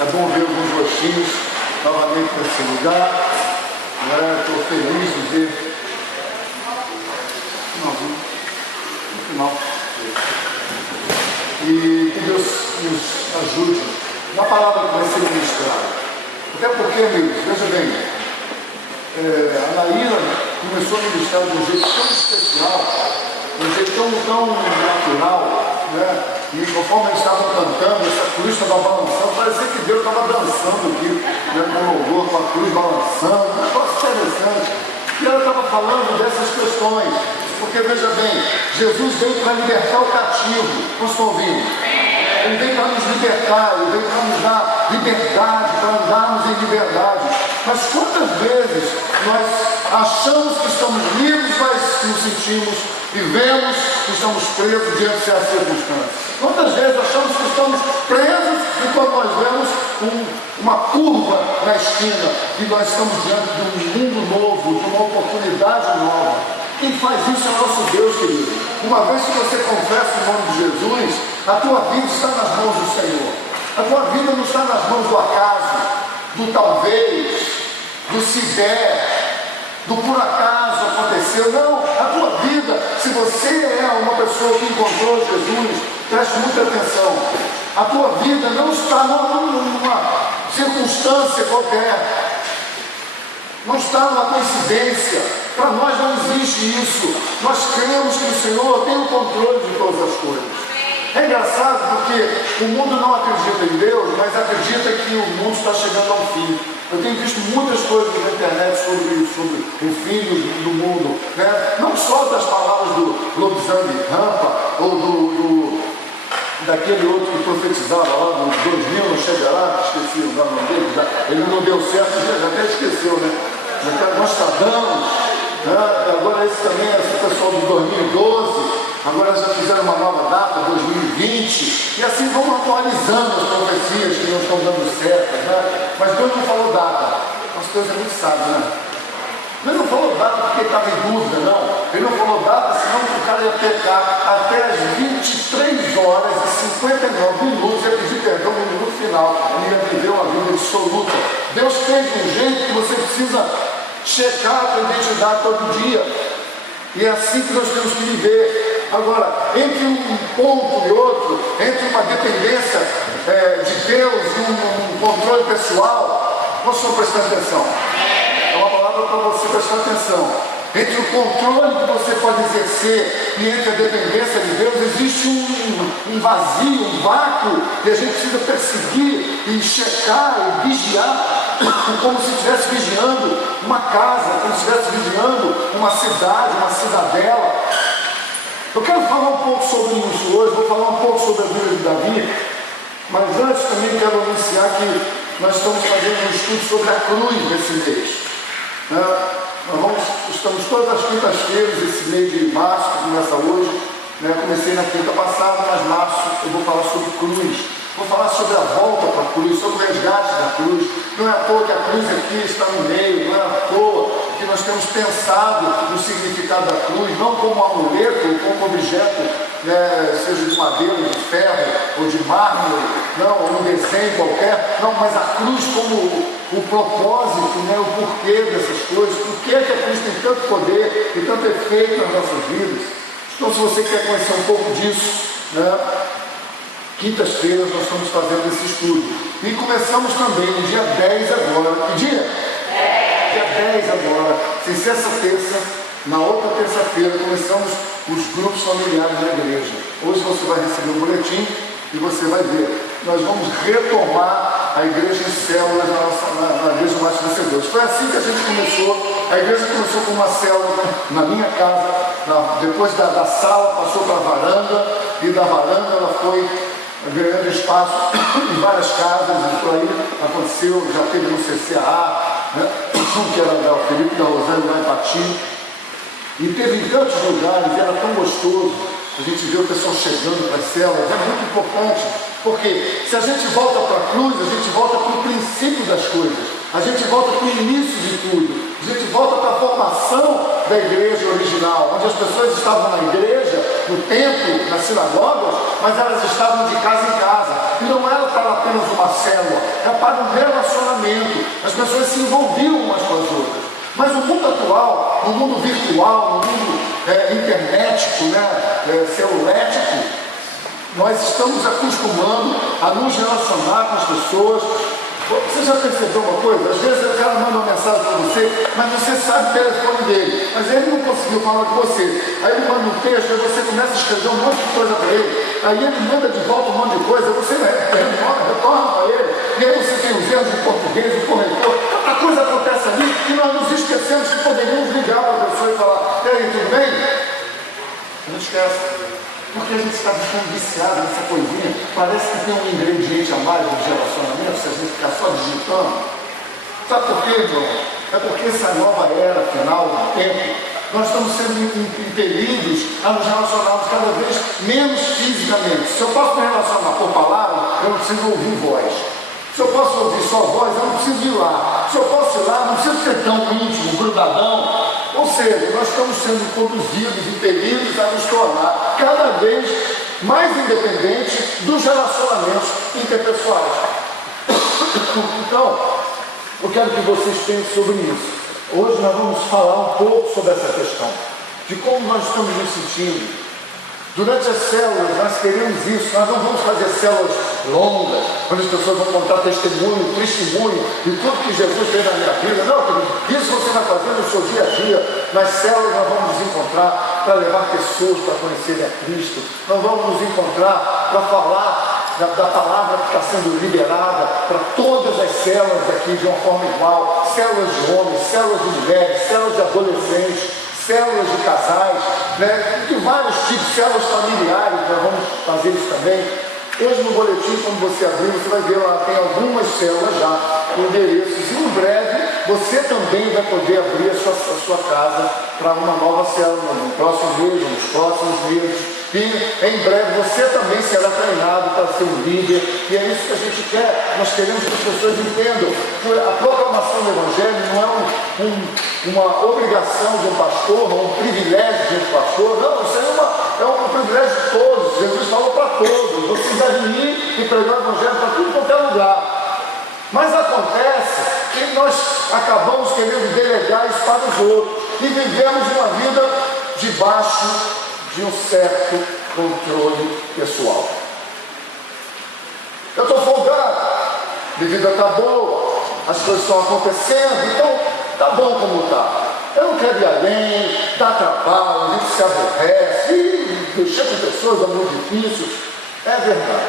É bom ver alguns rostinhos novamente nesse lugar. Estou feliz de ver. No final. E que Deus nos ajude na palavra que vai ser ministrada. Até porque, amigos, veja bem, a Naíra começou a ministrar de um jeito tão especial, de um jeito tão natural, né? E conforme eles estavam cantando, essa cruz estava balançando, parecia que Deus estava dançando aqui, né, com louvor, com a cruz balançando, um negócio interessante. E ela estava falando dessas questões, porque veja bem, Jesus veio para libertar o cativo, nós estamos ouvindo? Ele veio para nos libertar, ele veio para nos dar liberdade, para andarmos em liberdade. Mas quantas vezes nós achamos que estamos livres, mas nos sentimos e vemos que estamos presos diante das circunstâncias? Quantas vezes achamos que estamos presos e quando nós vemos uma curva na esquina e nós estamos diante de um mundo novo, de uma oportunidade nova? Quem faz isso é o nosso Deus, querido. Uma vez que você confessa o nome de Jesus, a tua vida está nas mãos do Senhor. A tua vida não está nas mãos do acaso, do talvez, do se der, do por acaso aconteceu. Não, a tua vida, se você é uma pessoa que encontrou Jesus, preste muita atenção. A tua vida não está numa circunstância qualquer, não está numa coincidência. Para nós não existe isso. Nós cremos que o Senhor tem o controle de todas as coisas. É engraçado porque o mundo não acredita em Deus, mas acredita que o mundo está chegando ao fim. Eu tenho visto muitas coisas na internet sobre o fim do mundo, né? Não só das palavras do lobisomem rampa ou daquele outro que profetizava lá no 2000, não chega lá, esqueci o nome dele, ele não deu certo, já até esqueceu, né? Nostradamus, né? Agora esse também, esse pessoal de 2012, agora já fizeram uma nova data, 2020, e assim vão atualizando as profecias que não estão dando certo, né? Mas Deus não falou data, as coisas muito sábias, né? Ele não falou data porque estava em dúvida, não. Ele não falou data, senão o cara ia pecar até as 23 horas e 59 minutos, ia pedir perdão no minuto final, e ia viver uma vida absoluta. Deus fez de um jeito que você precisa checar a tua identidade todo dia. E é assim que nós temos que viver. Agora, entre um ponto e outro, entre uma dependência de Deus e um controle pessoal, nós estamos prestando atenção. É uma palavra para você prestar atenção. Entre o controle que você pode exercer e entre a dependência de Deus, existe um vazio, um vácuo, e a gente precisa perseguir e checar e vigiar, como se estivesse vigiando uma casa, como se estivesse vigiando uma cidade, uma cidadela. Eu quero falar um pouco sobre isso hoje, vou falar um pouco sobre a vida de Davi, mas antes também quero anunciar que nós estamos fazendo um estudo sobre a cruz nesse mês. Estamos todas as quintas-feiras, esse mês de março, que começa hoje, né? Comecei na quinta passada, mas março eu vou falar sobre cruz. Vou falar sobre a volta para a cruz, sobre o resgate da cruz. Não é à toa que a cruz aqui está no meio, não é à toa que nós temos pensado no significado da cruz, não como amuleto, ou como objeto, né, seja de madeira, de ferro, ou de mármore, não, ou um desenho qualquer, não, mas a cruz como o propósito, né, o porquê dessas coisas, por que a cruz tem tanto poder e tanto efeito nas nossas vidas. Então, se você quer conhecer um pouco disso, né, quintas-feiras nós estamos fazendo esse estudo. E começamos também no dia 10 agora. Que dia? Dia 10 agora. Sem ser essa terça, na outra terça-feira, começamos os grupos familiares da igreja. Hoje você vai receber o boletim e você vai ver. Nós vamos retomar a igreja em células na igreja Mais Vencedores. Foi assim que a gente começou. A igreja começou com uma célula na minha casa, depois da sala passou para a varanda, e da varanda ela foi ganhando espaço em várias casas, e por aí aconteceu, já teve no CCAA, né, que era o Felipe da Rosana, lá em Patinho, e teve em tantos lugares, e era tão gostoso, a gente vê o pessoal chegando para as células, é muito importante, porque se a gente volta para a cruz, a gente volta para o princípio das coisas, a gente volta para o início de tudo, a gente volta para a formação da igreja original, onde as pessoas estavam na igreja, no templo, nas sinagogas, mas elas estavam de casa em casa. e não era para apenas uma célula, é para um relacionamento. As pessoas se envolviam umas com as outras. Mas o mundo atual, no mundo virtual, no mundo internetico, celulético, nós estamos acostumando a nos relacionar com as pessoas. Você já percebeu uma coisa? Às vezes o cara manda uma mensagem para você, mas você sabe o telefone dele, mas ele não conseguiu falar com você. Aí ele manda um texto, aí você começa a escrever um monte de coisa para ele, aí ele manda de volta um monte de coisa, você retorna para ele, e aí você tem os erros de português, o corretor, a coisa acontece ali, e nós nos esquecemos que poderíamos ligar para a pessoa e falar: e aí, tudo bem? Não esquece. Porque a gente está ficando viciado nessa coisinha, parece que tem um ingrediente a mais nos relacionamentos, se a gente ficar só digitando. Sabe por quê, irmão? É porque essa nova era final do tempo, nós estamos sendo impelidos a nos relacionarmos cada vez menos fisicamente. Se eu posso me relacionar por palavra, eu não preciso ouvir voz. Se eu posso ouvir só voz, eu não preciso ir lá. Se eu posso ir lá, não preciso ser tão íntimo, grudadão. Ou seja, nós estamos sendo conduzidos, impelidos a nos tornar cada vez mais independentes dos relacionamentos interpessoais. Então, eu quero que vocês pensem sobre isso. Hoje nós vamos falar um pouco sobre essa questão, de como nós estamos nos sentindo. Durante as células, nós queremos isso. Nós não vamos fazer células longas, onde as pessoas vão contar testemunho de tudo que Jesus fez na minha vida. Não, querido, isso você vai fazer no seu dia a dia. Nas células nós vamos nos encontrar para levar pessoas para conhecerem a Cristo. Nós vamos nos encontrar para falar da palavra que está sendo liberada para todas as células aqui de uma forma igual. Células de homens, células de mulheres, células de adolescentes, células de casais, de vários tipos, células familiares, nós vamos fazer isso também. Hoje no boletim, quando você abrir, você vai ver lá, tem algumas células já, com endereços, e em breve você também vai poder abrir a sua casa para uma nova célula no próximo mês, nos próximos meses. E em breve você também será treinado para ser um líder, e é isso que a gente quer. Nós queremos que as pessoas entendam que a proclamação do Evangelho não é uma obrigação de um pastor, ou um privilégio de um pastor. Não, isso é um privilégio de todos. Jesus falou para todos: vocês devem ir e pregar o Evangelho para tudo quanto é lugar. Mas acontece que nós acabamos querendo delegar isso para os outros e vivemos uma vida debaixo de um certo controle pessoal. Eu estou folgado, minha vida está boa, as coisas estão acontecendo, então está bom como está. Eu não quero ir além, dá trabalho, a gente se aborrece, mexer com pessoas é muito difícil. É verdade,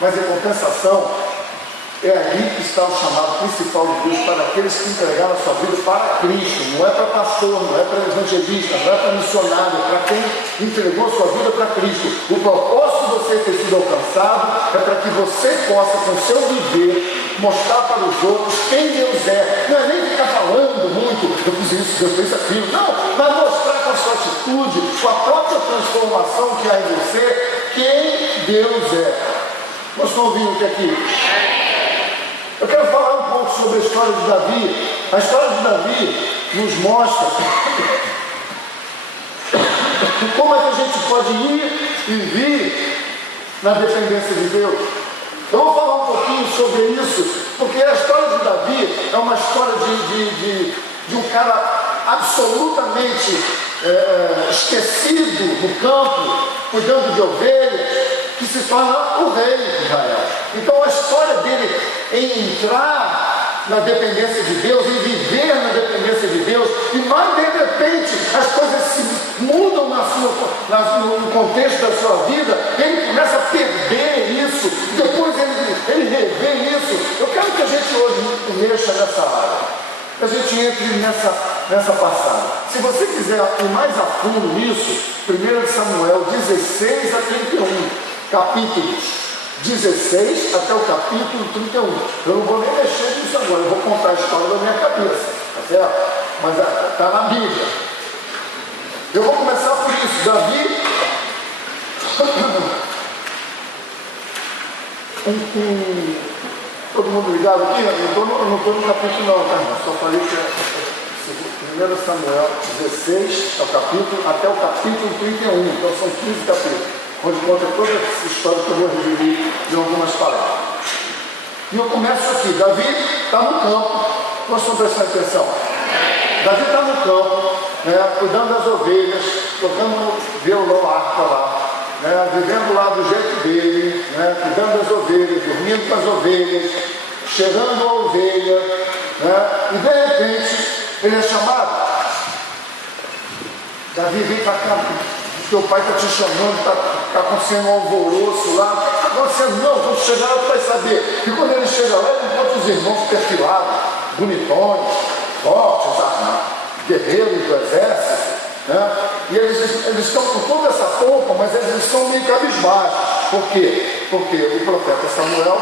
mas em compensação, é ali que está o chamado principal de Deus para aqueles que entregaram a sua vida para Cristo. Não é para pastor, não é para evangelista, não é para missionário, é para quem entregou a sua vida para Cristo. O propósito de você ter sido alcançado é para que você possa, com o seu viver, mostrar para os outros quem Deus é. Não é nem ficar falando muito, eu fiz isso, eu fiz aquilo. Não, mas mostrar com a sua atitude, com a própria transformação que há em você, quem Deus é. Nós estamos ouvindo aqui? Eu quero falar um pouco sobre a história de Davi. A história de Davi nos mostra como é que a gente pode ir e vir na dependência de Deus. Eu vou falar um pouquinho sobre isso, porque a história de Davi é uma história de um cara absolutamente esquecido no campo, cuidando de ovelhas, que se torna o rei de Israel. Então a história dele em entrar na dependência de Deus, em viver na dependência de Deus, e mais de repente as coisas se mudam no contexto da sua vida, ele começa a perder isso, depois ele revê isso. Eu quero que a gente hoje mexa nessa área, que a gente entre nessa passagem. Se você quiser ir mais a fundo nisso, 1 Samuel 16 a 31, capítulos 16 até o capítulo 31. Eu não vou nem mexer nisso agora, eu vou contar a história da minha cabeça, tá certo? Mas está na Bíblia. Eu vou começar por isso. Davi, todo mundo ligado aqui? Eu não estou no capítulo não, tá, irmão? Só falei que é 1 Samuel 16 até o capítulo 31, então são 15 capítulos. onde conta toda essa história que eu vou resumir em algumas palavras. E eu começo aqui. Davi está no campo. Nós estamos prestando atenção. Davi está no campo, né, cuidando das ovelhas, tocando violão, harpa lá, né, vivendo lá do jeito dele, né, cuidando das ovelhas, dormindo com as ovelhas, cheirando a ovelha, né, e de repente ele é chamado. Davi, vem para cá, teu pai está te chamando, está acontecendo um alvoroço lá. O que está acontecendo? Não, vamos chegar lá, tu vai saber. E quando ele chega lá, ele encontra os irmãos perfilados, bonitões, fortes, guerreiros do exército, né? E eles estão com toda essa pompa, mas eles estão meio cabisbaixos. Por quê? Porque o profeta Samuel,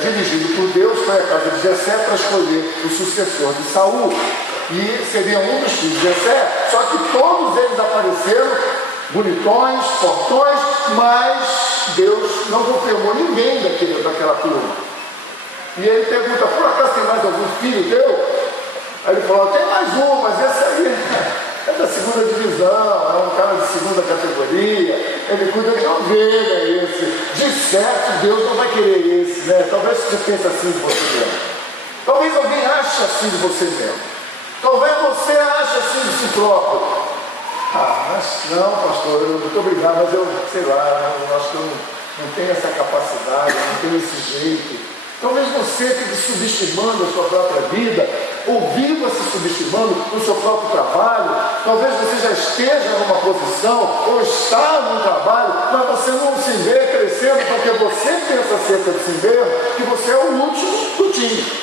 dirigido por Deus, foi à casa de Jessé para escolher o sucessor de Saul. E seria um dos filhos de Jessé, só que todos eles apareceram bonitões, fortões, mas Deus não confirmou ninguém daquela turma. E ele pergunta, por acaso tem mais algum filho teu? Aí ele falou, tem mais um, mas esse aí é da segunda divisão, é um cara de segunda categoria, ele cuida de ovelha, esse. De certo, Deus não vai querer esse, né? Talvez você pense assim de você mesmo. Talvez alguém ache assim de você mesmo. Talvez você ache assim de si próprio. Mas não, pastor, muito obrigado, mas eu, sei lá, eu acho que eu não tenho essa capacidade, não tenho esse jeito. Talvez você fique subestimando a sua própria vida, ou viva se subestimando no seu próprio trabalho. Talvez você já esteja numa posição, ou está num trabalho, mas você não se vê crescendo, porque você pensa acerca de si mesmo, que você é o último do time.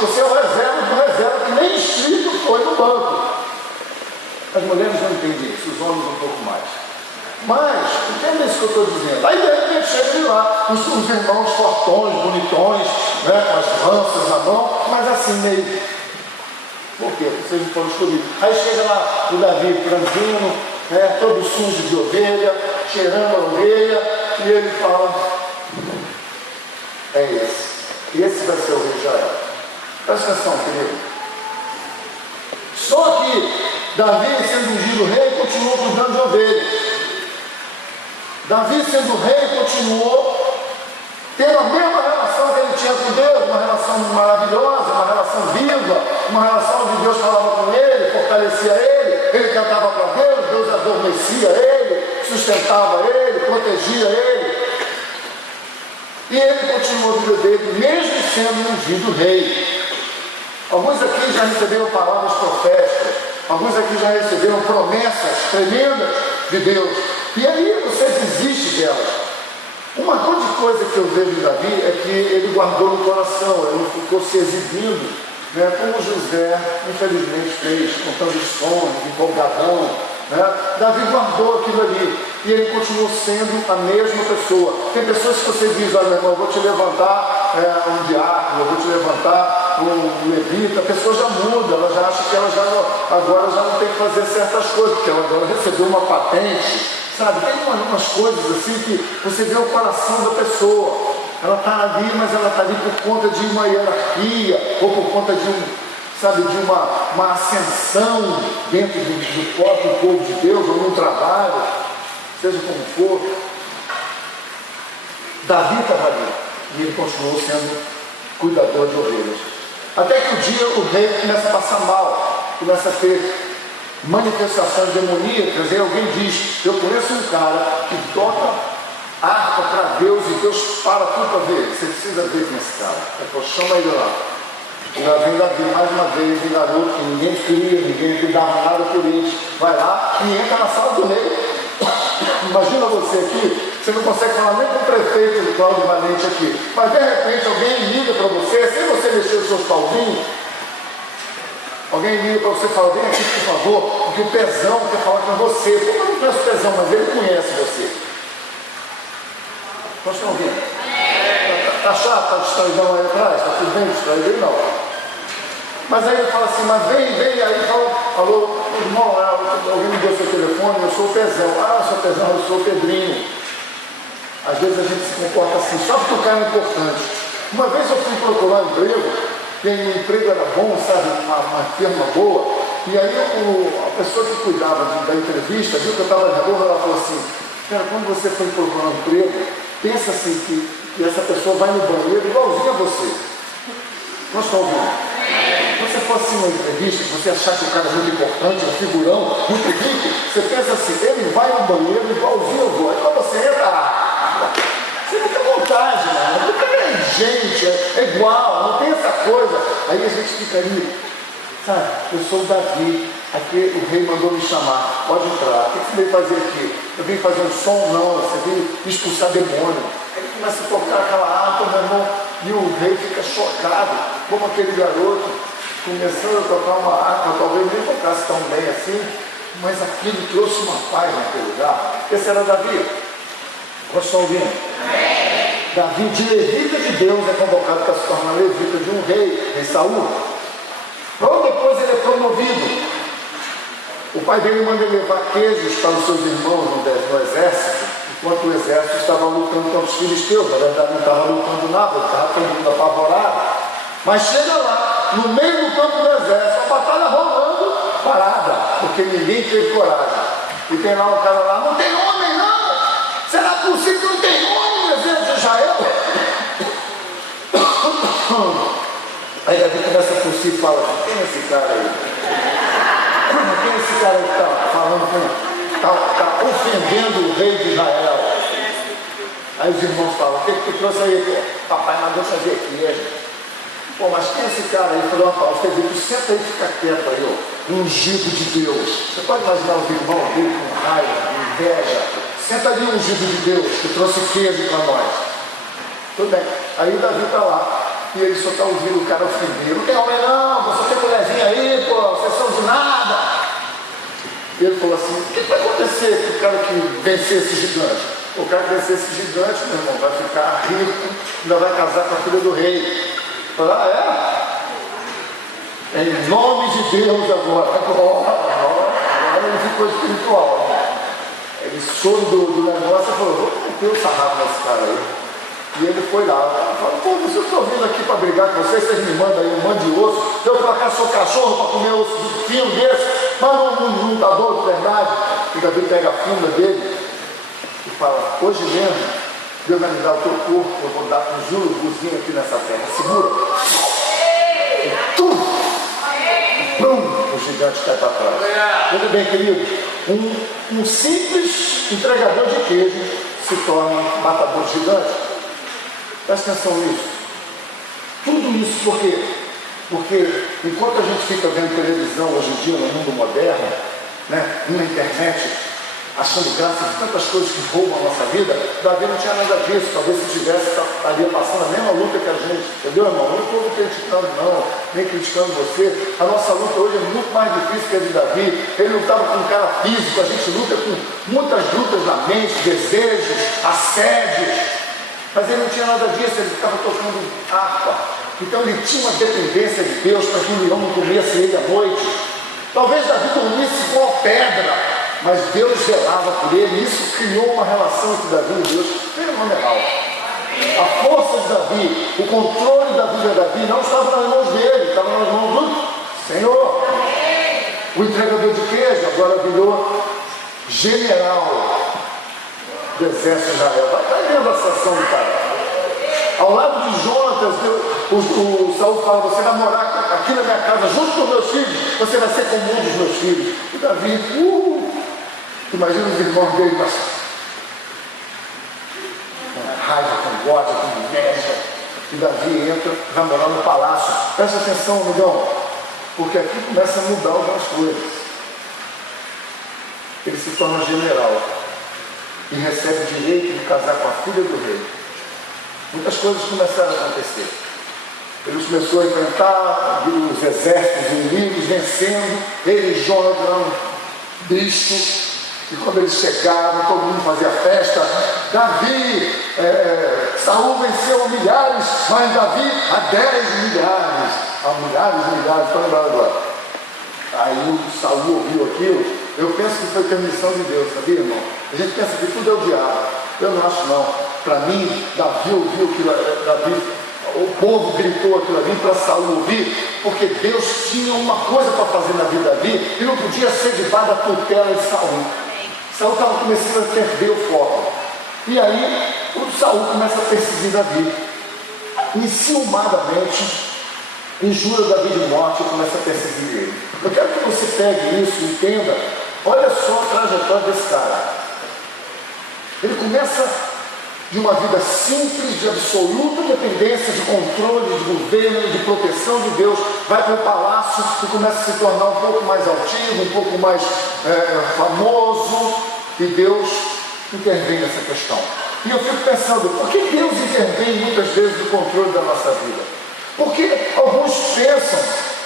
Você é o reserva do reserva, que nem inscrito foi no banco. As mulheres não entendem isso, os homens um pouco mais. Mas, entenda isso que eu estou dizendo. Aí de repente chega de lá, os irmãos fortões, bonitões, né, com as lanças na mão, mas assim meio. Por quê? Vocês não foram escolhidos. Aí chega lá o Davi franzino, né, todo sujo de ovelha, cheirando a ovelha, e ele fala, é esse. Esse vai ser o rei Israel. Presta atenção, querido. Só que Davi, sendo ungido rei, continuou cuidando de ovelhas. Davi, sendo rei, continuou tendo a mesma relação que ele tinha com Deus, uma relação maravilhosa, uma relação viva, uma relação onde Deus falava com ele, fortalecia ele cantava para Deus, Deus adormecia ele, sustentava ele, protegia ele. E ele continuou a vida dele, mesmo sendo ungido rei. Alguns aqui já receberam palavras proféticas, alguns aqui já receberam promessas tremendas de Deus. E aí você desiste delas. Uma grande coisa que eu vejo em Davi é que ele guardou no coração, ele não ficou se exibindo, né, como José infelizmente fez, contando sonhos, empolgadão. Né? Davi guardou aquilo ali e ele continuou sendo a mesma pessoa. Tem pessoas que você diz, olha, meu irmão, eu vou te levantar um diácono, eu vou te levantar um levita. A pessoa já muda, ela já acha que ela agora já não tem que fazer certas coisas, porque ela agora recebeu uma patente. Sabe, tem umas coisas assim que você vê o coração da pessoa. Ela está ali, mas ela está ali por conta de uma hierarquia, ou por conta de uma ascensão dentro do próprio povo de Deus, ou num trabalho, seja como for. Davi estava ali, e ele continuou sendo cuidador de ovelhas. Até que um dia o rei começa a passar mal, começa a ter manifestações demoníacas, e alguém diz, eu conheço um cara que toca harpa para Deus, e Deus para tudo para ver. Você precisa ver com esse cara. Então chama ele lá. E lá vem Davi, mais uma vez, um garoto que ninguém queria, ninguém cuidava nada por ele. Vai lá e entra na sala do rei. Imagina você aqui, você não consegue falar nem com o prefeito do Cláudio Valente aqui, mas de repente alguém liga para você, sem você mexer os seus pauzinhos, alguém liga para você e fala, vem aqui por favor, porque o Pezão quer falar com você. Eu não conheço o Pezão, mas ele conhece você. Nós estamos ouvindo? Está chato, está distraidão aí atrás? Está tudo bem distraído aí? Não. Mas aí ele fala assim, mas vem, aí fala, falou, irmão, alguém me deu seu telefone, eu sou o Pezão. Ah, sou o Pezão, eu sou o Pedrinho. Às vezes a gente se comporta assim, só porque o cara é importante. Uma vez eu fui procurar um emprego, e o emprego era bom, sabe, uma firma boa, e aí a pessoa que cuidava da entrevista, viu que eu estava nervoso, ela falou assim, Cara, quando você for procurar um emprego, pensa assim que essa pessoa vai no banheiro igualzinho a você. Nós estamos ouvindo? Se você for assim numa entrevista, se você achar que o cara é muito importante, um figurão, muito rico, você pensa assim, ele vai no banheiro igualzinho eu vou. Aí quando você entra, você não tem vontade, né? Não tem gente, é igual, não tem essa coisa. Aí a gente fica ali, sabe, eu sou o Davi, aqui o rei mandou me chamar, pode entrar. O que você veio fazer aqui? Eu vim fazer um som? Não, você veio expulsar demônio. Aí ele começa a tocar aquela harpa, meu irmão, e o rei fica chocado, como aquele garoto, começando a tocar uma harpa, talvez nem tocasse tão bem assim, mas aquilo trouxe uma paz naquele lugar. Esse era Davi. Vocês estão ouvindo? Davi, de levita de Deus, é convocado para se tornar levita de um rei Saul. Logo depois ele é promovido. O pai dele manda ele levar queijos para os seus irmãos no exército, enquanto o exército estava lutando contra os filisteus. Na verdade não estava lutando nada, estava todo mundo apavorado. Mas chega lá, no meio do campo do exército, a batalha rolando, parada, porque ninguém teve coragem. E tem lá um cara lá, não tem homem não! Será possível que não tem homem no exército de Israel? Aí Davi começa por si e fala, quem é esse cara aí? Quem é esse cara que está falando, está ofendendo o rei de Israel? Aí os irmãos falam, o que tu trouxe aí? Papai mandou fazer queijo. Pô, mas quem é esse cara aí? Ele falou, rapaz, você senta aí e fica quieto aí, ó. Ungido de Deus. Você pode imaginar os irmãos dele com raiva, com inveja. Senta ali, ungido de Deus, que trouxe queijo para nós. Tudo bem. Aí Davi está lá. E ele só está ouvindo o cara ofender. Não tem homem não, você tem mulherzinha aí, pô, vocês são de nada. E ele falou assim, o que vai acontecer com o cara que vencer esse gigante? O cara que vencer esse gigante, meu irmão, vai ficar rico, ainda vai casar com a filha do rei. Falei, é? Em nome de Deus agora ele ficou espiritual. Ele soube do negócio e falou, vou meter o sarrafo nesse cara aí. E ele foi lá, falou, pô, vocês estão vindo aqui para brigar com vocês me mandam aí um monte de osso, eu trocar seu cachorro para comer osso fino desse, manda um juntador de verdade. E Davi pega a funda dele e fala, hoje mesmo, Deus vai me dar o teu corpo, eu vou dar um jurubuzinho aqui nessa terra, segura. E tum! Pum! O gigante cai para trás. Tudo bem, querido? Um simples entregador de queijo se torna matador de gigante. Presta atenção nisso. Tudo isso por quê? Porque enquanto a gente fica vendo televisão hoje em dia no mundo moderno, né, na internet, achando graça de tantas coisas que roubam a nossa vida, Davi não tinha nada disso. Talvez se tivesse, estaria passando a mesma luta que a gente. Entendeu, irmão? Eu não estou criticando não, nem criticando você. A nossa luta hoje é muito mais difícil que a de Davi. Ele lutava com um cara físico, a gente luta com muitas lutas na mente, desejos, assédios. Mas ele não tinha nada disso, ele ficava tocando harpa. Então ele tinha uma dependência de Deus para que o leão não comesse ele à noite. Talvez Davi dormisse com a pedra, mas Deus zelava por ele. Isso criou uma relação entre Davi e Deus fenomenal. A força de Davi, o controle da vida de Davi não estava nas mãos dele, estava nas mãos do Senhor. O entregador de queijo agora virou general do exército de Israel. Vai estar vendo a situação do cara. Ao lado de Jonatas, o Saul fala, você vai morar aqui na minha casa junto com meus filhos, você vai ser como um dos meus filhos. E Davi, imagina os irmãos dele com raiva, com ódio, com inveja. E Davi entra, vai morar no palácio. Presta atenção, amigão, porque aqui começa a mudar algumas coisas. Ele se torna general e recebe o direito de casar com a filha do rei. Muitas coisas começaram a acontecer. Ele começou a enfrentar os exércitos inimigos, vencendo. Ele e Jonatas eram bicho. E quando eles chegaram, todo mundo fazia festa. Davi, Saul venceu a milhares, mas Davi a 10 milhares. A milhares e milhares, estou lembrado agora. Aí o Saul ouviu aquilo. Eu penso que foi permissão de Deus, sabia, irmão? A gente pensa que tudo é o diabo. Eu não acho não. Para mim, Davi ouviu aquilo, o povo gritou aquilo ali para Saul ouvir, porque Deus tinha uma coisa para fazer na vida de Davi e não podia ser debaixo da tutela de Saul. Saul estava começando a perder o foco. E aí, o Saul começa a perseguir Davi. Enciumadamente, injura Davi de morte e começa a perseguir ele. Eu quero que você pegue isso e entenda. Olha só a trajetória desse cara. Ele começa de uma vida simples, de absoluta dependência, de controle, de governo, de proteção de Deus, vai para o palácio e começa a se tornar um pouco mais altivo, um pouco mais famoso, e Deus intervém nessa questão. E eu fico pensando, por que Deus intervém muitas vezes no controle da nossa vida? Porque alguns pensam,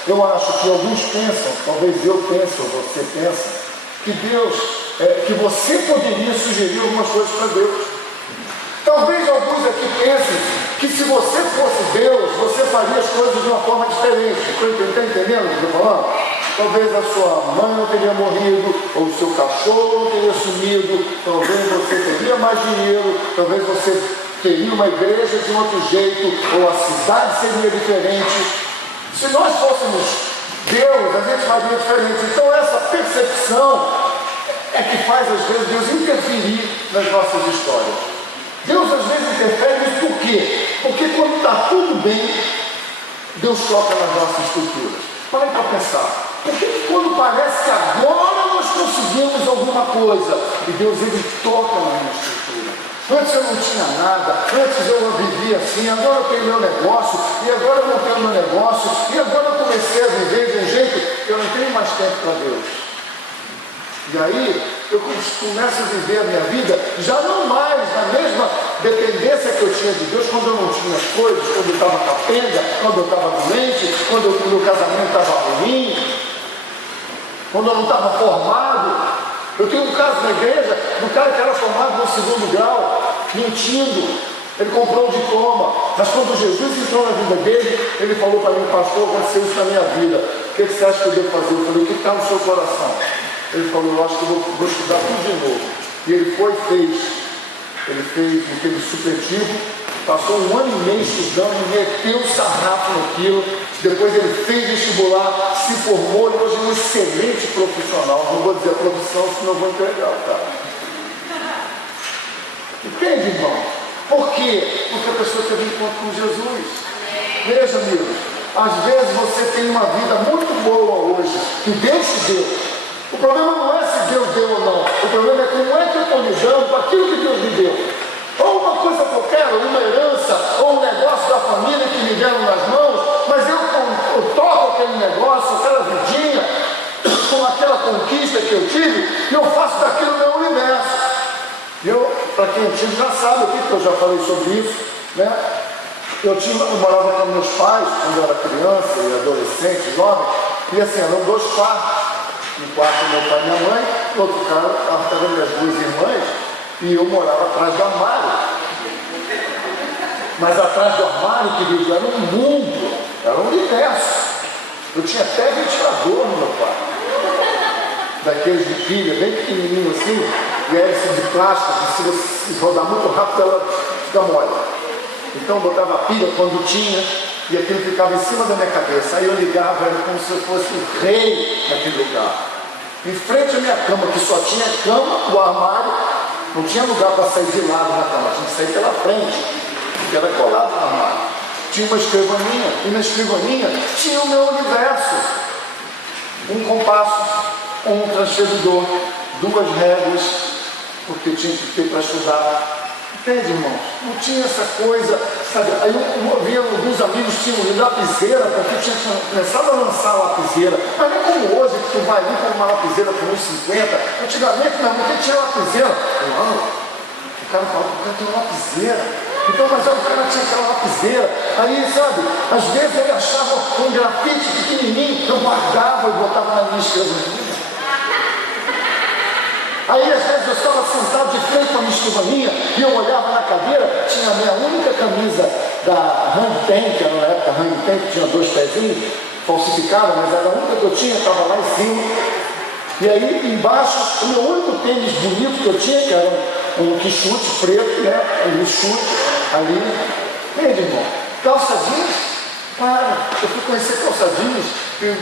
eu acho que alguns pensam, talvez eu pense ou você pensa, que Deus, que você poderia sugerir algumas coisas para Deus. Talvez alguns aqui pensem que se você fosse Deus, você faria as coisas de uma forma diferente. Está entendendo o que eu estou falando? Talvez a sua mãe não teria morrido, ou o seu cachorro não teria sumido, talvez você teria mais dinheiro, talvez você teria uma igreja de um outro jeito, ou a cidade seria diferente. Se nós fôssemos Deus, a gente faria diferente. Então essa percepção é que faz às vezes Deus interferir nas nossas histórias. Deus às vezes interfere por quê? Porque quando está tudo bem, Deus toca nas nossas estruturas. Pare para pensar. Porque quando parece que agora nós conseguimos alguma coisa, e Deus ele toca na minha estrutura. Antes eu não tinha nada, antes eu vivia assim, agora eu tenho meu negócio, e agora eu não tenho meu negócio, e agora eu comecei a viver de um jeito que eu não tenho mais tempo para Deus. E aí eu começo a viver a minha vida já não mais na mesma dependência que eu tinha de Deus quando eu não tinha as coisas, quando eu estava capenga, quando eu estava doente, quando o meu casamento estava ruim, quando eu não estava formado. Eu tenho um caso na igreja do cara que era formado no 2º grau, mentindo. Ele comprou um diploma, mas quando Jesus entrou na vida dele, ele falou para mim: pastor, aconteceu isso na minha vida, o que você acha que eu devo fazer? Eu falei: o que está no seu coração? Ele falou: eu acho que eu vou estudar tudo de novo. E ele foi e fez. Ele fez aquele supletivo, passou 1 ano e meio estudando, meteu o sarrafo naquilo. Depois ele fez vestibular, se formou e hoje é um excelente profissional. Não vou dizer a profissão, senão eu vou entregar o cara. Entende, irmão? Por quê? Porque a pessoa teve encontro com Jesus. Veja, amigos, às vezes você tem uma vida muito boa hoje, que Deus te deu. O problema não é se Deus deu ou não. O problema é como é que eu estou lidando com aquilo que Deus me deu. Ou uma coisa que eu quero, uma herança, ou um negócio da família que me deram nas mãos, mas eu toco aquele negócio, aquela vidinha, com aquela conquista que eu tive, e eu faço daquilo meu universo. Para quem eu tive já sabe aqui, que eu já falei sobre isso, né? Eu morava com meus pais, quando eu era criança e adolescente, jovem, e assim, eram 2 quartos. Um quarto meu pai e minha mãe, no outro quarto estavam minhas 2 irmãs, e eu morava atrás do armário. Mas atrás do armário, querido, era um mundo, era um universo. Eu tinha até ventilador no meu quarto, daqueles de pilha, bem pequenininho assim, e hélice de plástico, que se você rodar muito rápido ela fica mole. Então eu botava a pilha quando tinha, e aquilo ficava em cima da minha cabeça. Aí eu ligava, era como se eu fosse o rei naquele lugar. Em frente à minha cama, que só tinha cama, o armário, não tinha lugar para sair de lado na cama, tinha que sair pela frente, que era colado no armário. Tinha uma escrivaninha, e na escrivaninha tinha o meu universo. Um compasso, um transferidor, 2 réguas, porque tinha que ter para estudar. Entende, irmãos? Não tinha essa coisa, sabe? Aí eu via alguns amigos tinham lapiseira, porque tinha começado a lançar a lapiseira. Mas não é como hoje, que tu vai ali com uma lapiseira por uns 50. Antigamente, não, porque tinha lapiseira. O cara falava que o cara tem uma lapiseira. Então, mas o cara tinha aquela lapiseira. Aí, sabe, às vezes ele achava um grafite pequenininho, eu guardava e botava na minha escrivaninha. Aí às vezes eu estava sentado de frente com a minha escrivaninha e eu olhava na cadeira, tinha a minha única camisa da Hang Ten, que era na época Hang Ten, que tinha 2 pezinhos, falsificada, mas era a única que eu tinha, estava lá em cima. E aí embaixo, o meu único tênis bonito que eu tinha, que era um quichute preto, né? Um chute ali. Entende, irmão? Calça jeans, para, eu fui conhecer calça jeans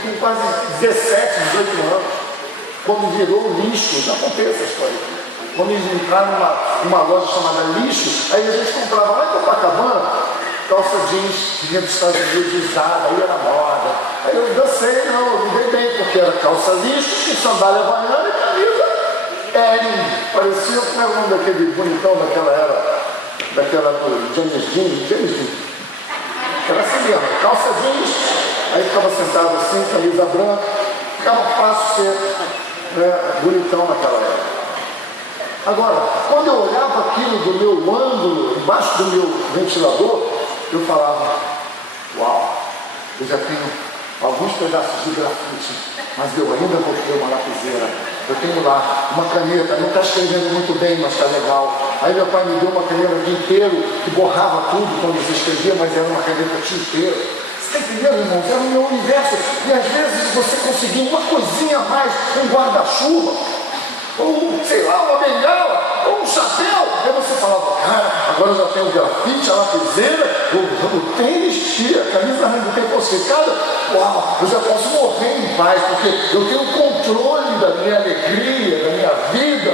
com quase 17, 18 anos. Quando virou lixo, já contei essa história. quando eles entraram numa loja chamada Lixo, aí a gente comprava lá em Copacabana, calça jeans que vinha dos Estados Unidos usada, aí era moda. Aí eu dancei, não, eu me dei bem, porque era calça lixo, com sandália havaiana e camisa Ering. Parecia, como é o nome daquele bonitão daquela do James Dean, era assim mesmo, calça jeans, aí ficava sentado assim, camisa branca, ficava fácil ser bonitão naquela época. Agora, quando eu olhava aquilo do meu ângulo, embaixo do meu ventilador, eu falava, uau, eu já tenho alguns pedaços de grafite, mas eu ainda vou ter uma lapiseira. Eu tenho lá uma caneta, não está escrevendo muito bem, mas está legal. Aí meu pai me deu uma caneta tinteiro, que borrava tudo quando você escrevia, mas era uma caneta tinteiro. Você está entendendo, irmãos? Era o meu universo. E às vezes você conseguia uma coisinha a mais, um guarda-chuva, ou sei lá, uma bengala, ou um chapéu. Aí você falava, cara, agora eu já tenho o grafite, a lapiseira, o tênis, a camisa não tem falsificada. Uau, eu já posso morrer em paz, porque eu tenho o controle da minha alegria, da minha vida.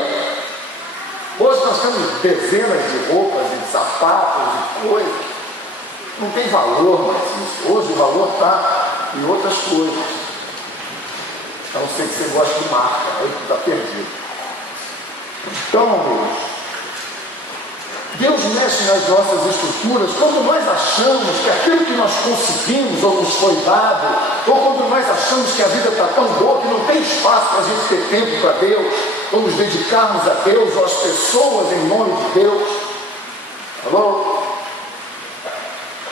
Hoje nós temos dezenas de roupas, de sapatos, de coisas. Não tem valor mais isso. Hoje o valor está em outras coisas. A não ser que você goste de marca, aí está perdido. Então, amigos, Deus mexe nas nossas estruturas quando nós achamos que aquilo que nós conseguimos ou nos foi dado, ou quando nós achamos que a vida está tão boa que não tem espaço para a gente ter tempo para Deus, ou nos dedicarmos a Deus ou às pessoas em nome de Deus. Alô?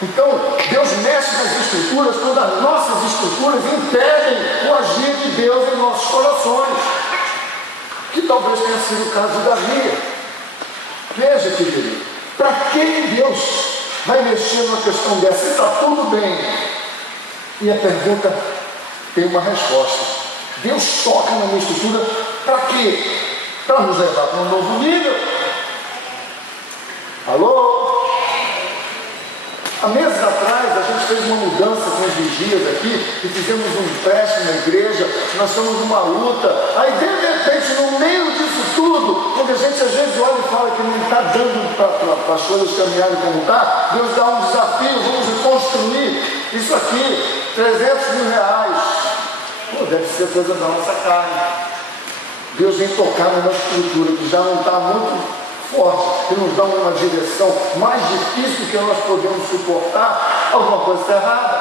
Então, Deus mexe nas estruturas quando as nossas estruturas impedem o agir de Deus em nossos corações, que talvez tenha sido o caso de Davi. Veja, querido, para que Deus vai mexer numa questão dessa? Está tudo bem. E a pergunta tem uma resposta. Deus toca na minha estrutura para quê? Para nos levar para um novo nível. Alô? Há meses atrás a gente fez uma mudança com os vigias aqui e fizemos um empréstimo na igreja, nós estamos numa luta. Aí de repente, no meio disso tudo, quando a gente às vezes olha e fala que não está dando para as coisas caminharem como está, Deus dá um desafio, vamos construir isso aqui, 300 mil reais. Pô, deve ser coisa da nossa carne. Deus vem tocar na nossa estrutura, que já não está muito forte, que nos dá uma direção mais difícil que nós podemos suportar, alguma coisa está errada.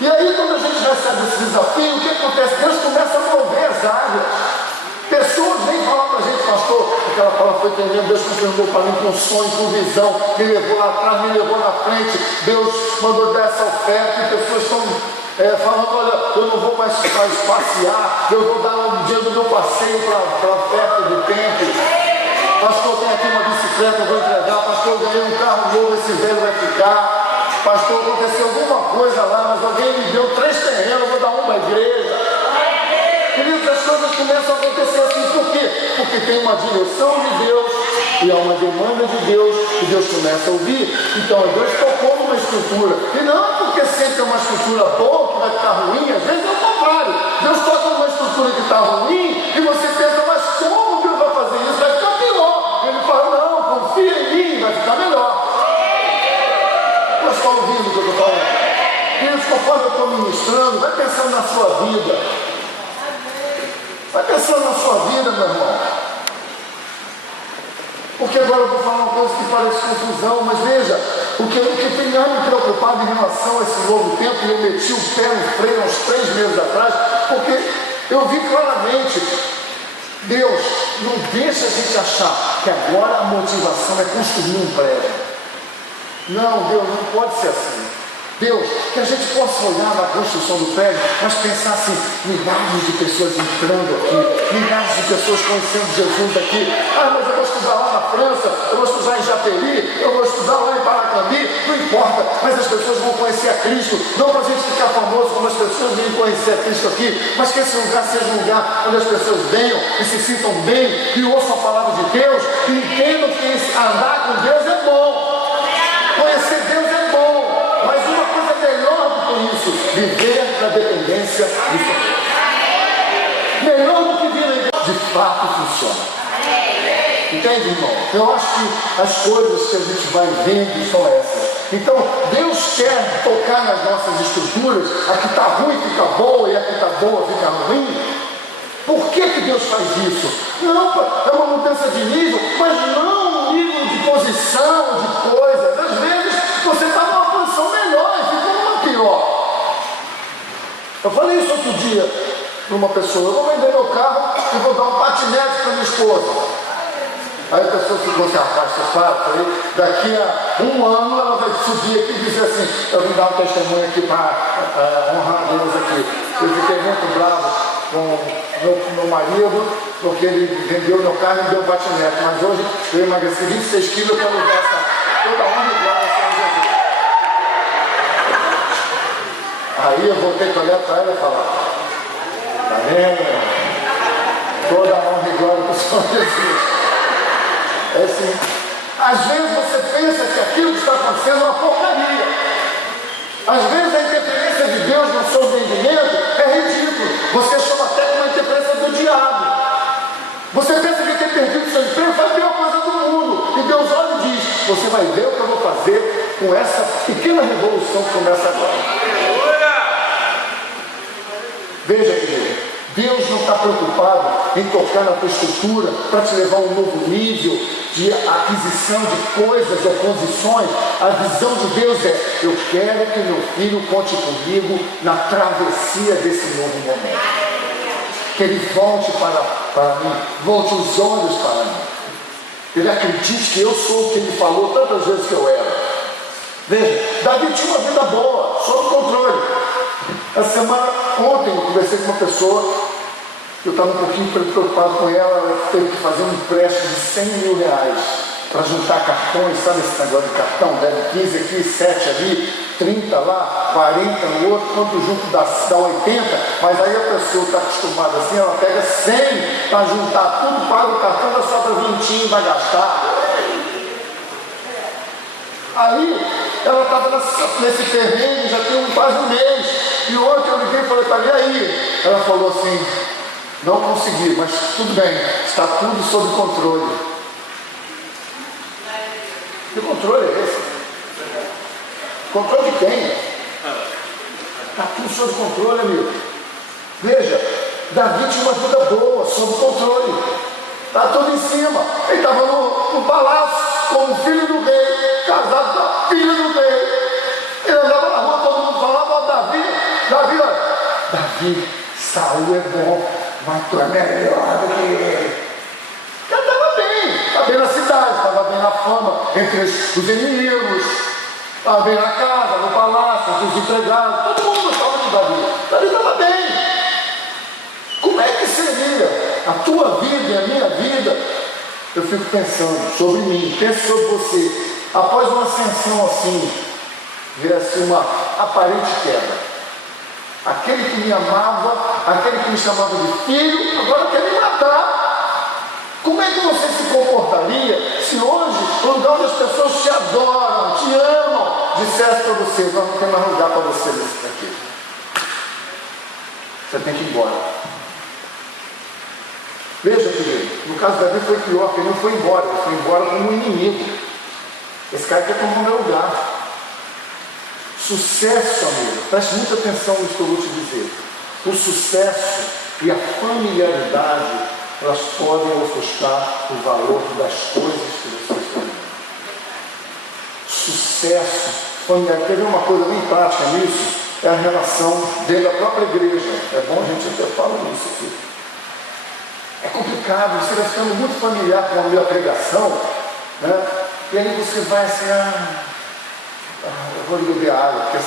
E aí, quando a gente recebe esse desafio, o que acontece? Deus começa a mover as águas. Pessoas vêm falar para a gente, pastor, aquela palavra foi tremenda, Deus confirmou para mim com sonho, com visão, me levou lá atrás, me levou na frente, Deus mandou dar essa oferta, e pessoas estão falando, olha, eu não vou mais passear, eu vou dar um dia do meu passeio para a oferta do templo. Pastor, tem aqui uma bicicleta, eu vou entregar. Pastor, eu ganhei um carro novo, esse velho vai ficar. Pastor, aconteceu alguma coisa lá, mas alguém me deu 3 terrenos, eu vou dar uma à igreja. Queridos, as coisas começam a acontecer assim, por quê? Porque tem uma direção de Deus e há uma demanda de Deus e Deus começa a ouvir. Então, Deus tocou numa estrutura. E não porque sempre é uma estrutura boa, que vai ficar ruim, às vezes é o contrário. Deus toca numa estrutura que está ruim e você pensa, mas como Deus vai fazer isso? Vai ficar pior. Ele fala, não, confia em mim, vai ficar melhor. Mas está ouvindo o que eu estou falando? Queridos, conforme eu estou ministrando, vai pensando na sua vida. Vai pensando na sua vida, meu irmão. Porque agora eu vou falar uma coisa que parece confusão, mas veja, o que tem me preocupado em relação a esse novo tempo, e eu meti o pé no freio uns 3 meses atrás, porque eu vi claramente, Deus não deixa a gente achar que agora a motivação é construir um prédio. Não, Deus, não pode ser assim. Deus, que a gente possa olhar na construção do prédio, mas pensar assim, milhares de pessoas entrando aqui, milhares de pessoas conhecendo Jesus aqui. Ah, mas eu vou estudar lá na França, eu vou estudar em Japeri, eu vou estudar lá em Paracambi, não importa, mas as pessoas vão conhecer a Cristo, não para a gente ficar famoso como as pessoas vêm conhecer a Cristo aqui, mas que esse lugar seja um lugar onde as pessoas venham e se sintam bem, e ouçam a palavra de Deus, e entendam que andar com Deus é bom, conhecer Deus é bom. Isso, viver na dependência do Senhor. Melhor do que vir na igreja, de fato funciona. Entende, irmão? Eu acho que as coisas que a gente vai vendo são essas. Então, Deus quer tocar nas nossas estruturas, a que está ruim fica boa e a que está boa fica ruim. Por que Deus faz isso? Não, é uma mudança de nível, mas não um nível de posição, de coisas. Às vezes você está numa posição melhor e fica numa pior. Eu falei isso outro dia para uma pessoa: eu vou vender meu carro e vou dar um patinete para minha esposa. Aí a pessoa ficou assim: rapaz, você sabe, daqui a um ano ela vai subir aqui e dizer assim: eu vim dar um testemunho aqui para honrar a Deus aqui. Eu fiquei muito bravo com meu marido, porque ele vendeu meu carro e me deu um patinete, mas hoje eu emagreci 26 quilos, eu quero usar toda a honra e glória ao Senhor Jesus. Aí eu voltei para olhar para ela e falar: tá vendo? Toda a honra e glória para o Senhor Jesus. É assim, às vezes você pensa que aquilo que está acontecendo é uma porcaria. Às vezes a interferência de Deus no seu entendimento é ridículo. Você chama até de uma interferência do diabo. Você pensa que tem perdido seu emprego, faz a pior coisa do mundo. E Deus olha e diz: você vai ver o que eu vou fazer com essa pequena revolução que começa agora. Veja, querido, Deus não está preocupado em tocar na tua estrutura para te levar a um novo nível de aquisição de coisas ou condições. A visão de Deus é: eu quero que meu filho conte comigo na travessia desse novo momento. Que ele volte para mim, volte os olhos para mim. Ele acredite que eu sou o que ele falou tantas vezes que eu era. Veja, Davi tinha uma vida boa, sob controle. Essa semana, ontem, eu conversei com uma pessoa, eu estava um pouquinho preocupado com ela. Ela teve que fazer um empréstimo de 100 mil reais para juntar cartões, sabe esse negócio de cartão? Deve 15 aqui, 7 ali, 30 lá, 40 no outro, quanto junto dá 80, mas aí a pessoa está acostumada assim, ela pega 100 para juntar tudo, paga o cartão, ela sobra 20 e vai gastar. Aí ela estava nesse terreno, já tem quase um mês, e ontem eu liguei e falei para ela: e aí? Ela falou assim: não consegui, mas tudo bem, está tudo sob controle. Que controle é esse? Controle de quem? Está tudo sob controle, amigo. Veja, Davi tinha uma vida boa, sob controle. Está tudo em cima. Ele estava no palácio, como filho do rei, casado com a filha do rei. Ele andava na rua, todo mundo falava: ó, Davi, olha, Davi, Saul é bom, mas tu é melhor do que ele. Já estava bem, estava bem na cidade, estava bem na fama, entre os inimigos, estava bem na casa, no palácio, entre os empregados, todo mundo gostava de Davi. Davi estava bem. Como é que seria a tua vida e a minha vida? Eu fico pensando sobre mim, penso sobre você. Após uma ascensão assim, viesse uma aparente queda. Aquele que me amava, aquele que me chamava de filho, agora quer me matar. Como é que você se comportaria se hoje, no lugar onde as pessoas te adoram, te amam, dissesse para você: nós não temos mais lugar para você nesse daqui. Você tem que ir embora. Veja, querido, no caso da Davi foi pior, porque ele não foi embora, ele foi embora como um inimigo. Esse cara quer tomar o meu lugar. Sucesso, amigo, preste muita atenção nisso que eu vou te dizer. O sucesso e a familiaridade, elas podem ofuscar o valor das coisas que você tem. Sucesso, familiaridade. Quer ver uma coisa bem prática nisso? É a relação dentro da própria igreja. É bom a gente até falar nisso aqui. É complicado, você vai ficando muito familiar com a minha pregação, né? E aí você vai assim: eu vou beber água, porque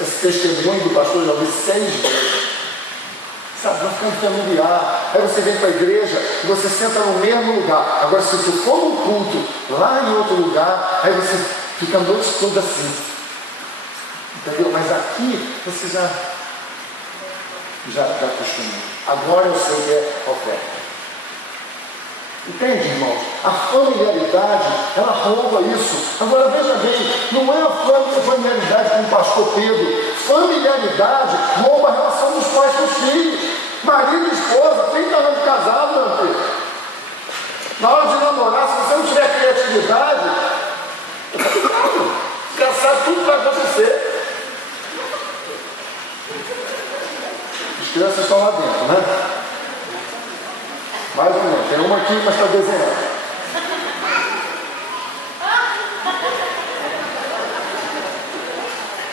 esse testemunho do pastor eu já ouvi 6 vezes. Sabe, vai ficando familiar. Aí você vem para a igreja e você senta no mesmo lugar. Agora, se você for num culto lá em outro lugar, aí você fica a noite toda assim. Entendeu? Mas aqui você já acostumou. Agora eu sei o que é oferta. Entende, irmão? A familiaridade, ela rouba isso. Agora veja bem, não é a familiaridade com o pastor Pedro. Familiaridade rouba a relação dos pais com os filhos. Marido e esposa, 30 anos de casado, meu filho. Na hora de namorar, atividade, já sabe tudo que vai acontecer. As crianças estão lá dentro, né? Mais ou menos. Tem uma aqui, mas está desenhando.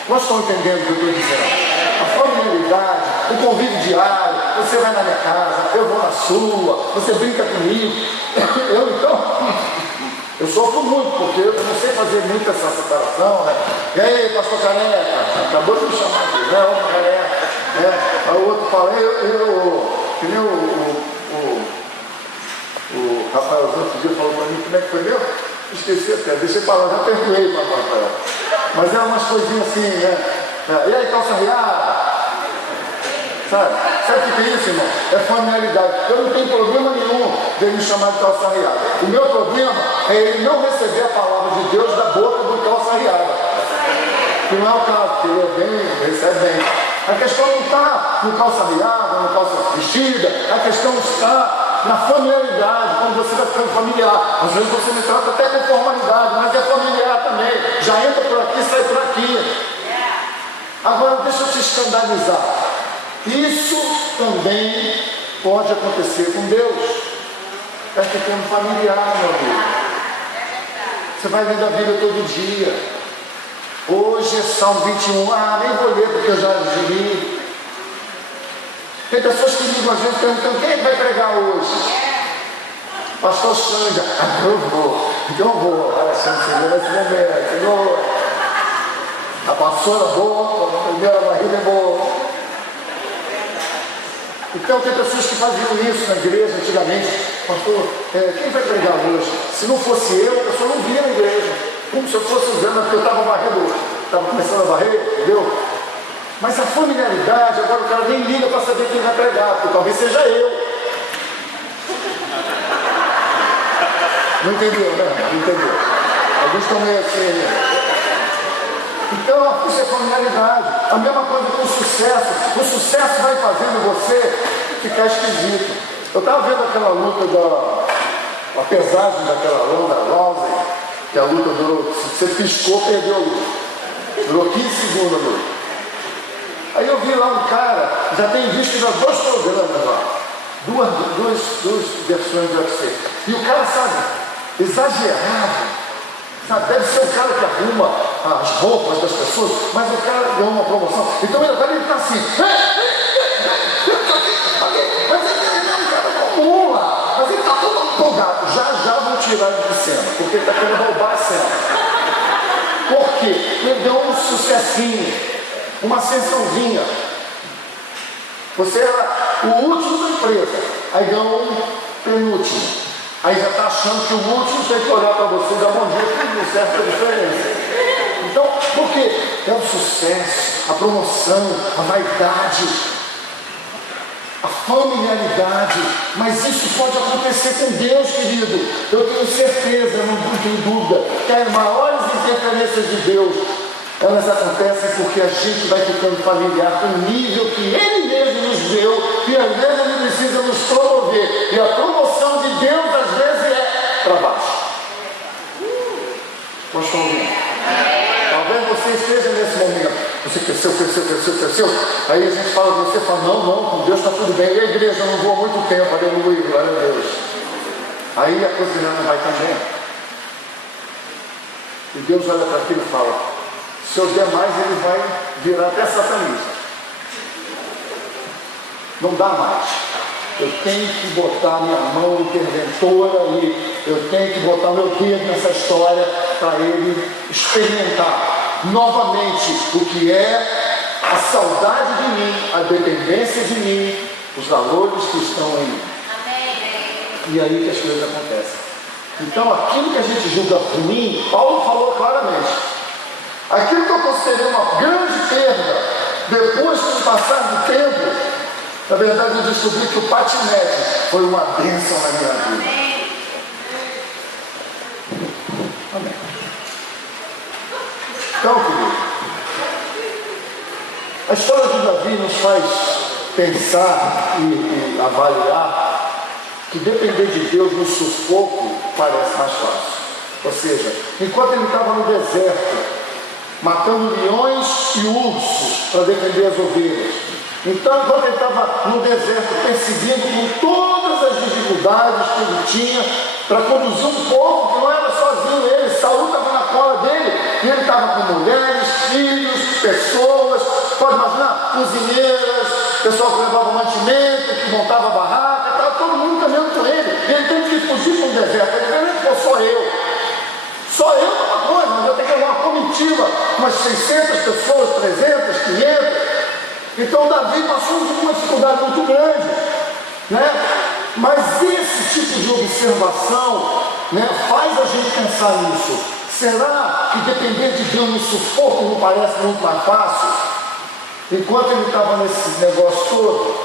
Nós estamos entendendo o que eu estou dizendo. A familiaridade, o convívio diário, você vai na minha casa, eu vou na sua, você brinca comigo. Eu sofro muito, porque eu não sei fazer muito essa separação, né? E aí, pastor Careca, acabou de me chamar aqui, né? Ô, Careca, né? Aí o outro fala, que nem o Rafael, outro dia falou para mim, como é que foi meu? Esqueci até, deixei para lá, já perdoei para o Rafael. Mas é umas coisinhas assim, né? E aí, calça riada? Sabe o que é isso, irmão? É familiaridade. Eu não tenho problema nenhum de ele me chamar de calça riada. O meu problema é ele não receber a palavra de Deus da boca do calça riada. Que não é o caso, porque ele é bem, recebe bem. A questão não está no calça riada, no calça vestida, a questão está na familiaridade, quando você vai ficando familiar. Às vezes você me trata até com formalidade, mas é familiar também. Já entra por aqui, sai por aqui. Agora deixa eu te escandalizar. Isso também pode acontecer com Deus. É ficando familiar, meu amigo. Você vai lendo a Bíblia todo dia. Hoje é Salmo 21. Nem vou ler porque eu já li. Tem pessoas que ligam a gente perguntando: quem vai pregar hoje? Pastor Xanga. Eu vou. Olha, Xanga, nesse momento. Senhor. A pastora boa, a primeira barriga é boa. Então tem pessoas que faziam isso na igreja antigamente. Pastor, quem vai pregar hoje? Se não fosse eu, a pessoa não vinha na igreja. Como se eu fosse usando, porque eu estava varrendo, estava começando a varrer, entendeu? Mas a familiaridade, agora o cara nem liga para saber quem vai pregar, porque talvez seja eu. Não entendeu, né? Não entendeu. Alguns estão meio assim. Então, isso é familiaridade. A mesma coisa com o sucesso. O sucesso vai fazendo você ficar esquisito. Eu estava vendo aquela luta a pesagem daquela Ronda Rousey, que a luta durou, se você piscou, perdeu a luta. Durou 15 segundos a luta. Aí eu vi lá um cara, já tem visto já 2 programas lá, duas versões do UFC. E o cara, sabe, exagerado. Deve ser o cara que arruma as roupas das pessoas, mas o cara ganhou uma promoção. Então agora ele está assim. Mas ele está todo empolgado. Já vou tirar ele de cena, porque ele está querendo roubar a cena. Por quê? Ele deu um sucessinho, uma ascensãozinha. Você era o último da empresa, aí ganhou um penúltimo. Aí já está achando que o último tem que olhar para você e dar bom dia, que não serve a diferença. Então, por quê? É o sucesso, a promoção, a vaidade, a familiaridade. Mas isso pode acontecer com Deus, querido. Eu tenho certeza, não tenho dúvida, que as maiores interferências de Deus, elas acontecem porque a gente vai ficando familiar com o nível que Ele mesmo nos deu, e às vezes Ele precisa nos promover. E a promoção de Deus, às vezes, é para baixo. Nós estamos ouvindo? Talvez você esteja nesse momento. Você cresceu. Aí a gente fala, você fala, não, com Deus está tudo bem. E a igreja, eu não vou há muito tempo, aleluia, glória a Deus. Aí a coisa já não vai tão bem. E Deus olha para aquilo e fala: se eu der mais, ele vai virar até satanista. Não dá mais. Eu tenho que botar minha mão interventora ali. Eu tenho que botar meu dedo nessa história para ele experimentar novamente o que é a saudade de mim, a dependência de mim, os valores que estão em mim. E aí que as coisas acontecem. Então aquilo que a gente julga ruim, Paulo falou claramente. Aquilo que eu considerei uma grande perda, depois do passar do tempo, na verdade eu descobri que o patinete foi uma bênção na minha vida. Amém. Então, querido, a história de Davi nos faz pensar e avaliar que depender de Deus no sufoco parece mais fácil. Ou seja, enquanto ele estava no deserto, matando leões e ursos para defender as ovelhas. Então, enquanto ele estava no deserto, perseguindo com todas as dificuldades que ele tinha, para conduzir um povo que não era sozinho ele, Saul estava na cola dele, e ele estava com mulheres, filhos, pessoas, pode imaginar, cozinheiras, pessoal que levava mantimento, que montava barraca, estava todo mundo caminhando com ele, e ele teve que fugir para um deserto. Ele falou, só eu é uma coisa, mas eu tenho que levar uma comitiva, umas 600 pessoas, 300, 500. Então Davi passou por uma dificuldade muito grande, né? Mas esse tipo de observação, né, faz a gente pensar nisso. Será que depender de Deus no sufoco não parece muito mais fácil? Enquanto ele estava nesse negócio todo,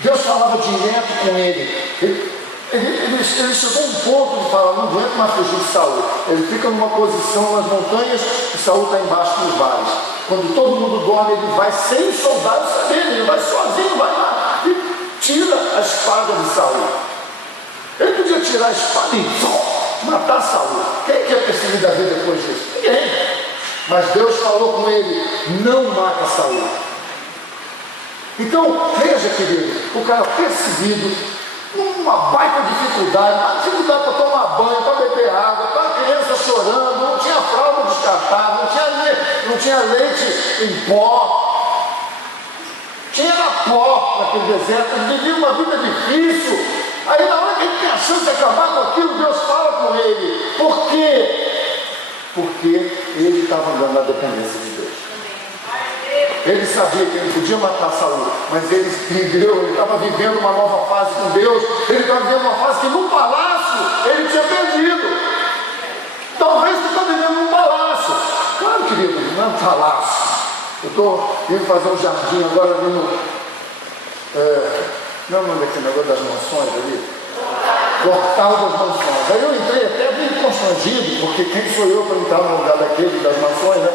Deus falava direto com ele. Ele chegou a um ponto de falar, não aguento mais fugir de Saul. Ele fica numa posição nas montanhas e Saul está embaixo dos vales. Quando todo mundo dorme, ele vai sem os soldados saberem, ele vai sozinho, vai lá e tira a espada de Saul. Ele podia tirar a espada e matar Saul. Quem é que ia perseguir Davi depois disso? Ninguém. Mas Deus falou com ele, não mata Saul. Então, veja, querido, o cara perseguido, numa baita dificuldade para tomar banho, para beber água, para a criança chorando, não tinha fralda descartável, não tinha leite em pó, tinha pó naquele deserto, ele vivia uma vida difícil. Aí na hora que ele tem a chance de acabar com aquilo, Deus fala com ele. Por quê? Porque ele estava andando na dependência de Deus. Ele sabia que ele podia matar Saul, mas ele entendeu, ele estava vivendo uma nova fase com Deus, ele estava vivendo uma fase que no palácio ele tinha perdido. Talvez você está vivendo num palácio. Claro, querido, não é um palácio. Eu estou indo fazer um jardim agora ali no... não é o nome daquele negócio das mansões ali? Portal das mansões. Aí eu entrei até bem constrangido, porque quem sou eu para entrar no lugar daquele das mansões, né?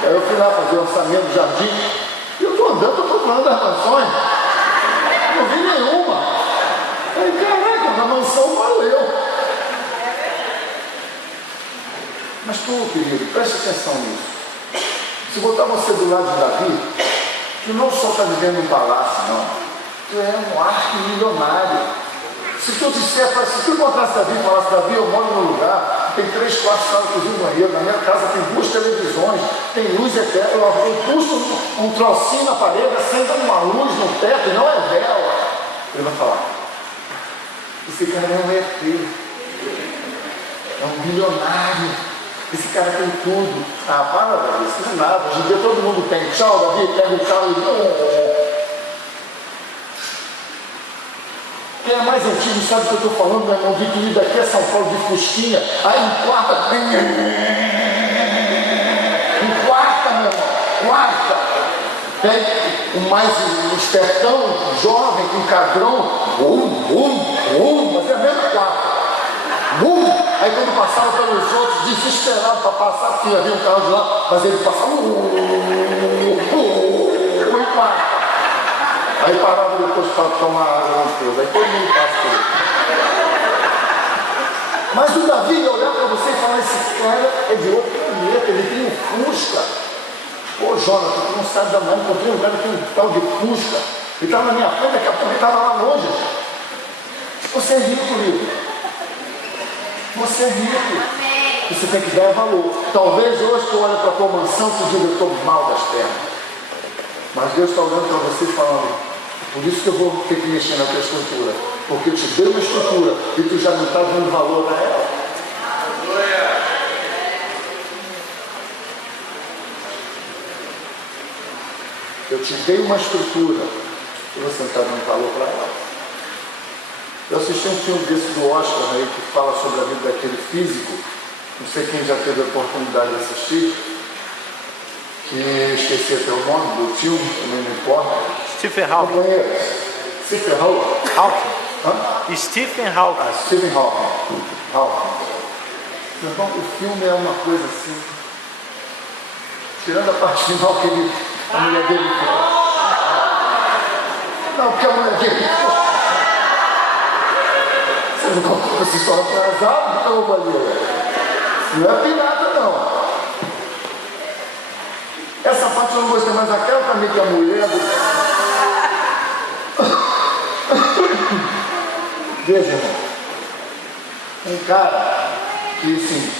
Aí eu fui lá fazer o orçamento do jardim, e eu estou andando, estou procurando as mansões, não vi nenhuma. Aí, caraca, a mansão valeu. Mas tu, querido, preste atenção nisso. Se botar você do lado de Davi, tu não só está vivendo um palácio, não. Tu é um arquimilionário. Se tu encontrasse Davi e falasse, Davi, eu moro num lugar, tem 3, 4 salas, cozinha, banheiro, na minha casa tem 2 televisões, tem luz eterna, eu puxo um trocinho na parede, acende uma luz no teto, não é vela. Ele vai falar, esse cara não é teu, é um bilionário, esse cara tem tudo. Ah, para, Davi, isso não é nada, hoje em dia todo mundo tem. Tchau, Davi, pega o carro e... Quem é mais antigo sabe o que eu estou falando, meu irmão, de que ir daqui a São Paulo de Fusquinha, aí em quarta, meu irmão, quarta, tem o mais espertão, jovem, com cadrão, mas é a mesma quarta, aí quando passava pelos outros, desesperado para passar, porque havia um carro de lá, mas ele passava, e quarta. Aí parava depois para tomar água nas coisas. Aí todo mundo passa por ele. Mas o Davi ia olhar para você e falar, esse cara é de outro planeta, ele tem um Fusca. Pô, Jonathan, tu não sabe da mãe, encontrei um cara que tem um tal de Fusca. Ele estava na minha frente, daqui a pouco ele estava lá longe. Você é rico, querido. Você é rico. Você tem que dar valor. Talvez hoje tu olhe para a tua mansão e tu diga, eu estou mal das pernas. Mas Deus está olhando para você falando, por isso que eu vou ter que mexer na tua estrutura, porque eu te dei uma estrutura e tu já não está dando valor a ela. Eu te dei uma estrutura e você não está dando valor para ela. Eu assisti um filme desse do Oscar aí, que fala sobre a vida daquele físico, não sei quem já teve a oportunidade de assistir, que esqueci até o nome do filme, também não importa. Stephen Hawking. Stephen Hawking. Stephen Hawking. Stephen Hawking. Então o filme é uma coisa assim, tirando a parte final que ele, a mulher dele não, porque a mulher dele Vocês estão atrasados, o que eu vou fazer? Não é pirata, não. Essa parte eu não gostei, mas aquela também que a mulher... Veja, irmão. Um cara que, assim,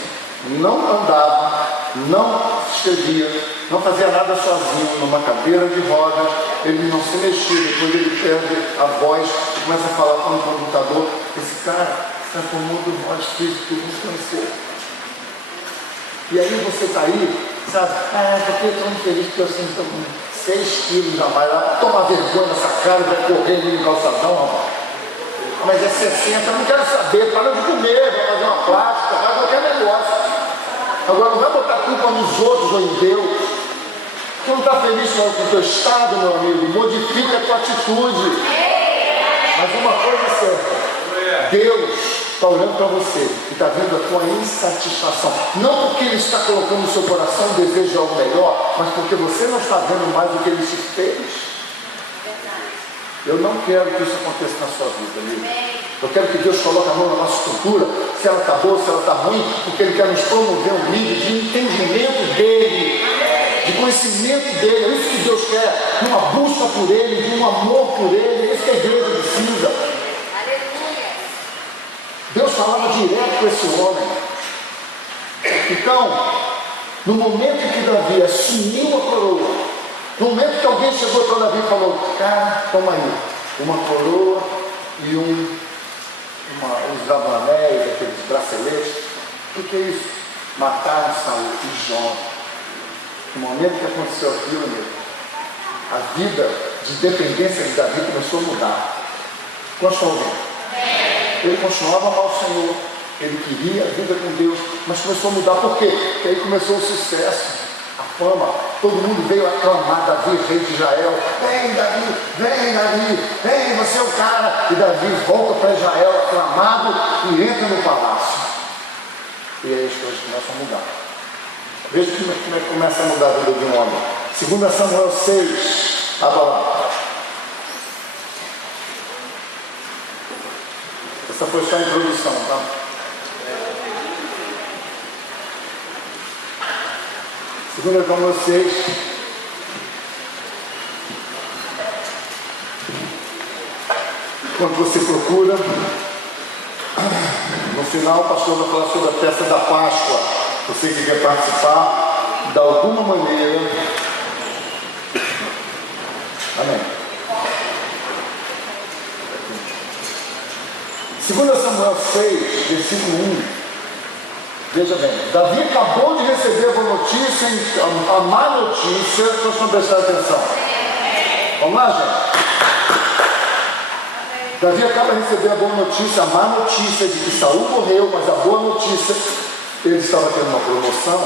não andava, não escrevia, não fazia nada sozinho, numa cadeira de rodas, ele não se mexia, depois ele perde a voz e começa a falar com o computador. Esse cara se transformou do modo físico que eu não conhecia. E aí você está aí, sabe, porque eu estou muito feliz porque eu estou com 6 quilos a mais, toma vergonha nessa cara, vai correr no calçadão, rapaz. Mas é 60, eu não quero saber, para de comer, vai fazer uma plástica, faz qualquer negócio. Agora não vai botar culpa nos outros ou em Deus. Você não está feliz com o teu estado, meu amigo, modifica a tua atitude. Mas uma coisa é certa, Deus está olhando para você e está vendo a tua insatisfação. Não porque Ele está colocando no seu coração o desejo de algo melhor, mas porque você não está vendo mais o que Ele te fez. Eu não quero que isso aconteça na sua vida, amigo. Eu quero que Deus coloque a mão na nossa estrutura, se ela está boa, se ela está ruim, porque Ele quer nos promover um nível de entendimento dEle, de conhecimento dEle. É isso que Deus quer, de uma busca por Ele, de um amor por Ele. É isso que a igreja precisa. Deus falava direto com esse homem. Então, no momento em que Davi assumiu a coroa, no momento que alguém chegou para Davi e falou, cara, toma aí, uma coroa e uns anéis, aqueles braceletes. O que é isso? Mataram Saul e João. No momento que aconteceu aquilo, amigo, a vida de dependência de Davi começou a mudar. Continuou. Ele continuava amar o Senhor, ele queria a vida com Deus, mas começou a mudar. Por quê? Porque aí começou o sucesso, a fama, todo mundo veio aclamar Davi, rei de Israel. Vem Davi, vem, você é o cara. E Davi volta para Israel aclamado e entra no palácio. E aí as coisas começam a mudar. Veja como é que começa a mudar a vida de um homem. 2 Samuel 6, abra lá. Essa foi só a introdução, tá? Segundo com vocês, quando você procura, no final o pastor vai falar sobre a festa da Páscoa. Você que quer participar, de alguma maneira. Amém. 2 Samuel 6, versículo 1. Veja bem, Davi acabou de receber a boa notícia, a má notícia. Vocês estão prestando atenção? Vamos lá, gente? Davi acaba de receber a boa notícia, a má notícia de que Saul morreu, mas a boa notícia, ele estava tendo uma promoção.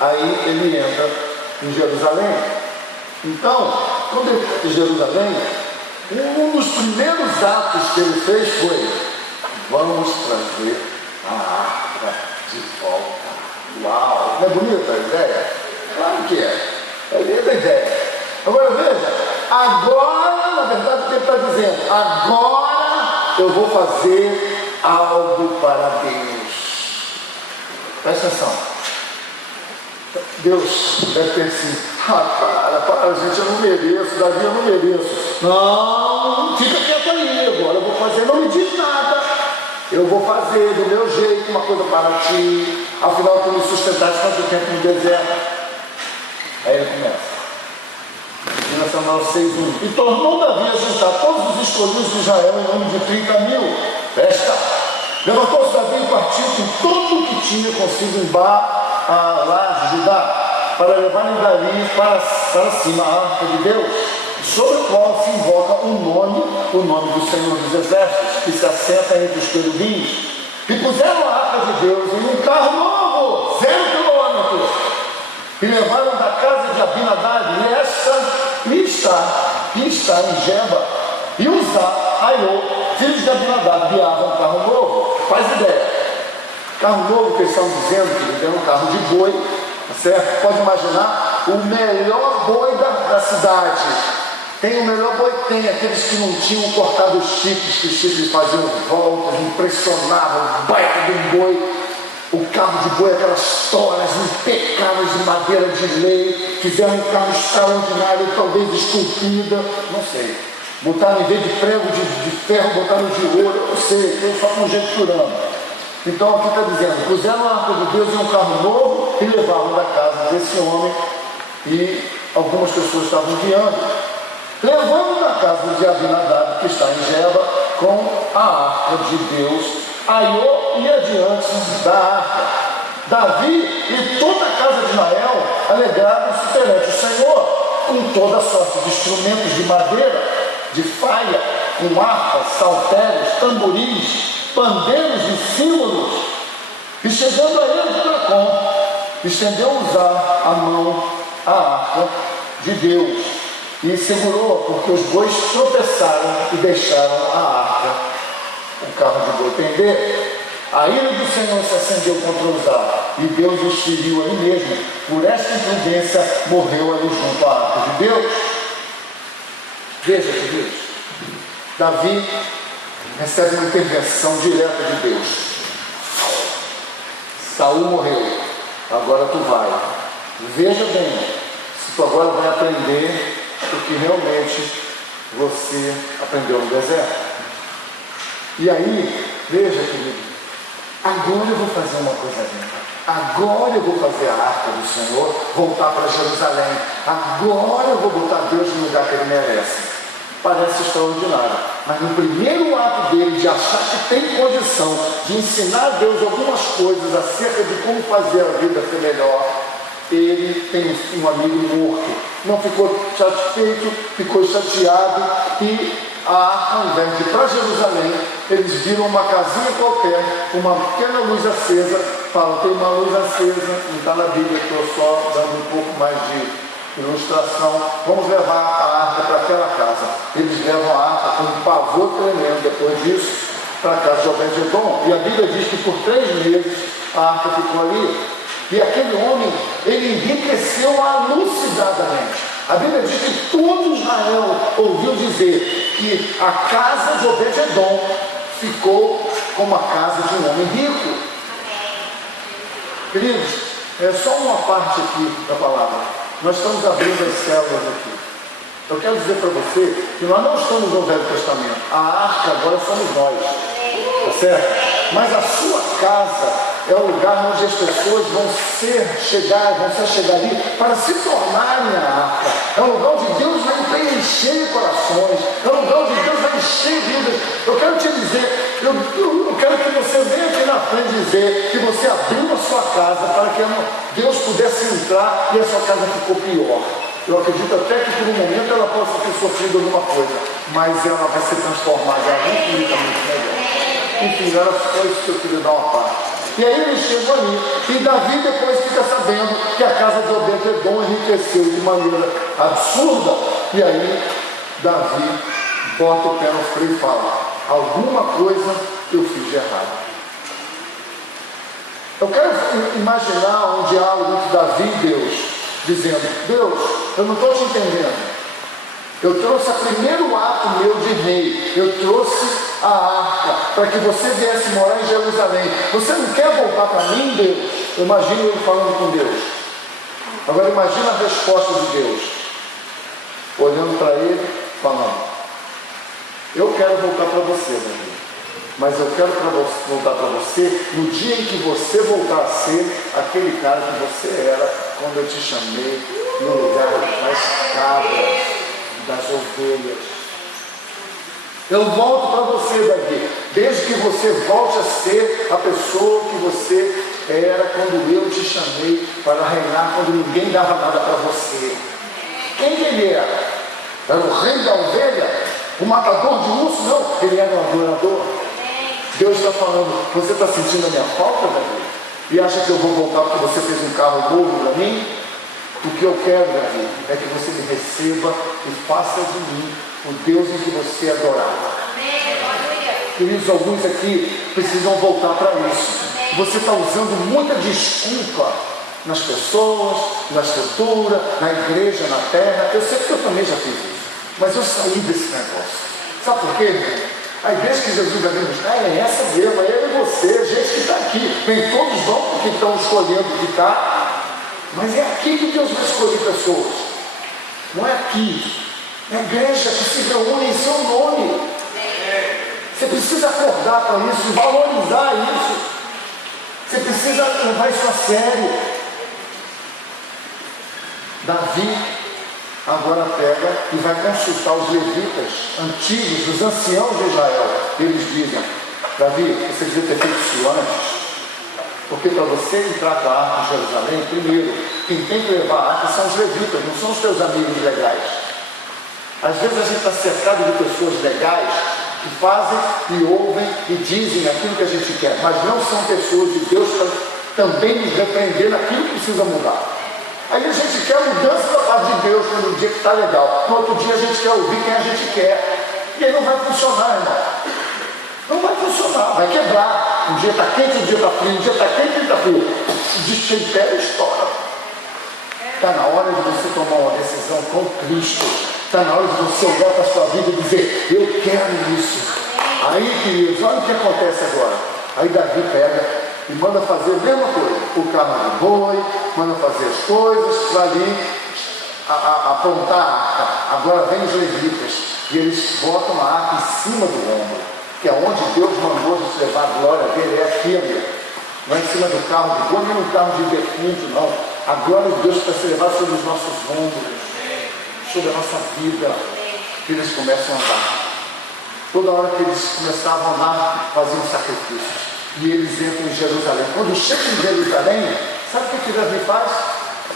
Aí ele entra em Jerusalém. Então, quando ele entra em Jerusalém, um dos primeiros atos que ele fez foi: vamos trazer a arca de volta. Uau! Não é bonita a ideia? Claro que é. É linda a ideia. Agora veja, agora, na verdade, o que ele está dizendo? Agora eu vou fazer algo para Deus. Presta atenção. Deus deve ter assim, para, gente, eu não mereço, Davi, eu não mereço. Não, fica quieto aí, agora eu vou fazer, não me diz nada. Eu vou fazer do meu jeito uma coisa para ti. Afinal, tu me sustentaste tanto tempo no deserto. Aí ele começa. 2 Samuel 6:1. E tornou Davi a juntar todos os escolhidos de Israel em nome de 30.000. Festa. Levantou-se Davi e partiu com tudo o que tinha consigo em lá de Judá, para levarem dali para cima a arca de Deus, sobre o qual se invoca o nome do Senhor dos Exércitos, que se assenta entre os querubins. E puseram a arca de Deus em um carro novo, 0 quilômetros, e levaram da casa de Abinadab, e está em Geba, e Uzá, Aiô, filhos de Abinadab, guiavam um carro novo. Faz ideia. Carro novo que eles estão dizendo que é um carro de boi, tá certo? Pode imaginar o melhor boi da cidade. Tem o melhor boi, tem aqueles que não tinham cortado os chifres, que os chifres faziam voltas, impressionavam, baita de um boi. O carro de boi, aquelas toras impecáveis de madeira de lei, fizeram um carro extraordinário, talvez esculpida, não sei. Botaram, em vez de prego de ferro, botaram de ouro, eu não sei, estou só conjecturando. Então aqui está dizendo, puseram a arca de Deus em um carro novo e levaram da casa desse homem, e algumas pessoas estavam guiando, levando da casa de Abinadab, que está em Geba, com a arca de Deus. Aiô e adiante da arca. Davi e toda a casa de Israel alegraram-se perante o Senhor, com toda sorte de instrumentos de madeira, de faia, com harpas, saltérios, tamborins, pandeiros e símbolos. E chegando a ele, Jacó estendeu usar a mão a arca de Deus e segurou, porque os bois tropeçaram e deixaram a arca, o carro de boi, pender. A ira do Senhor se acendeu contra Uzá, e Deus os feriu ali mesmo. Por esta imprudência morreu ali junto à arca de Deus. Veja, queridos, Davi recebe uma intervenção direta de Deus. Saul morreu, agora tu vai. Veja bem, se tu agora vai aprender o que realmente você aprendeu no deserto. E aí, veja, querido, agora eu vou fazer uma coisa linda. Agora eu vou fazer a arca do Senhor voltar para Jerusalém. Agora eu vou botar Deus no lugar que ele merece. Parece extraordinário, mas no primeiro ato dele de achar que tem condição de ensinar a Deus algumas coisas acerca de como fazer a vida ser melhor, ele tem um amigo morto. Não ficou satisfeito, ficou chateado, e a arca, ao invés de ir para Jerusalém, eles viram uma casinha qualquer, uma pequena luz acesa. Falam, tem uma luz acesa, não está na Bíblia, estou só dando um pouco mais de ilustração. Vamos levar a arca para aquela casa. Eles levam a arca com um pavor tremendo depois disso para a casa de Obed-Edom, e a Bíblia diz que por 3 meses a arca ficou ali, e aquele homem, ele enriqueceu alucinadamente. A Bíblia diz que todo Israel ouviu dizer que a casa de Obed-Edom ficou como a casa de um homem rico. Queridos, é só uma parte aqui da palavra. Nós estamos abrindo as células aqui. Eu quero dizer para você que nós não estamos no Velho Testamento. A arca agora somos nós. Tá certo? Mas a sua casa é o lugar onde as pessoas vão chegar ali para se tornarem a arca. É um lugar onde Deus vai preencher corações. É um lugar onde Deus vai encher vidas. Eu quero te dizer, eu quero que você venha aqui na frente dizer que você abriu a sua casa para que Deus pudesse entrar e a sua casa ficou pior. Eu acredito até que por um momento ela possa ter sofrido alguma coisa, mas ela vai ser transformada infinitamente melhor. Enfim, era só isso que eu queria dar uma parte. E aí eles chegam ali, e Davi depois fica sabendo que a casa de Obed-Edom enriqueceu de maneira absurda. E aí Davi bota o pé no freio e fala, alguma coisa eu fiz de errado. Eu quero imaginar um diálogo entre Davi e Deus, dizendo, Deus, eu não estou te entendendo. Eu trouxe o primeiro ato meu de rei, eu trouxe a arca para que você viesse morar em Jerusalém. Você não quer voltar para mim, Deus? Eu imagino ele falando com Deus. Agora imagina a resposta de Deus, olhando para ele, falando, eu quero voltar para você, Davi, mas eu quero voltar para você no dia em que você voltar a ser aquele cara que você era quando eu te chamei no lugar das cabras, das ovelhas. Eu volto para você, Davi, desde que você volte a ser a pessoa que você era quando eu te chamei para reinar, quando ninguém dava nada para você. Quem ele era? Era o rei da ovelha? O matador de urso? Não, ele era um adorador. Deus está falando, você está sentindo a minha falta, Davi? E acha que eu vou voltar porque você fez um carro novo para mim? O que eu quero, Davi, é que você me receba e faça de mim o Deus em que você adorava. Queridos, alguns aqui precisam voltar para isso. Você está usando muita desculpa nas pessoas, na estrutura, na igreja, na terra. Eu sei que eu também já fiz isso. Mas eu saí desse negócio. Sabe por quê, irmão? A igreja que Jesus vai me buscar é essa mesmo, é eu e você, a gente que está aqui. Nem todos vão porque estão escolhendo ficar, mas é aqui que Deus vai escolher pessoas. Não é aqui. É a igreja que se reúne em seu nome. Você precisa acordar para isso, valorizar isso. Você precisa levar isso a sério. Davi agora pega e vai consultar os levitas antigos, os anciãos de Israel. Eles dizem: Davi, você devia ter feito isso antes, porque para você entrar com a arca em Jerusalém, primeiro, quem tem que levar a arca são os levitas, não são os teus amigos legais. Às vezes a gente está cercado de pessoas legais que fazem e ouvem e dizem aquilo que a gente quer, mas não são pessoas de Deus para também nos repreender naquilo que precisa mudar. Aí a gente quer mudança da parte de Deus quando o dia que está legal. No outro dia a gente quer ouvir quem a gente quer. E aí não vai funcionar, irmão. Não vai funcionar, vai quebrar. Um dia está quente, um dia está frio, um dia está quente, um dia está frio. O destempero estoura. Está na hora de você tomar uma decisão com Cristo. Está na hora de você olhar para a sua vida e dizer: eu quero isso. Aí, queridos, olha o que acontece agora. Aí Davi pega e manda fazer a mesma coisa. O carro de boi, manda fazer as coisas para ali apontar a arca. Agora vem os levitas e eles botam a arca em cima do ombro, que é onde Deus mandou nos levar a glória dele, é aqui, amigo. Não é em cima do carro de boi, nem no carro de defunto, não. A glória de Deus para se levar sobre os nossos ombros, sobre a nossa vida. Que eles começam a andar. Toda hora que eles começavam a andar, faziam sacrifícios. E eles entram em Jerusalém. Quando chegam em Jerusalém, sabe o que Davi faz?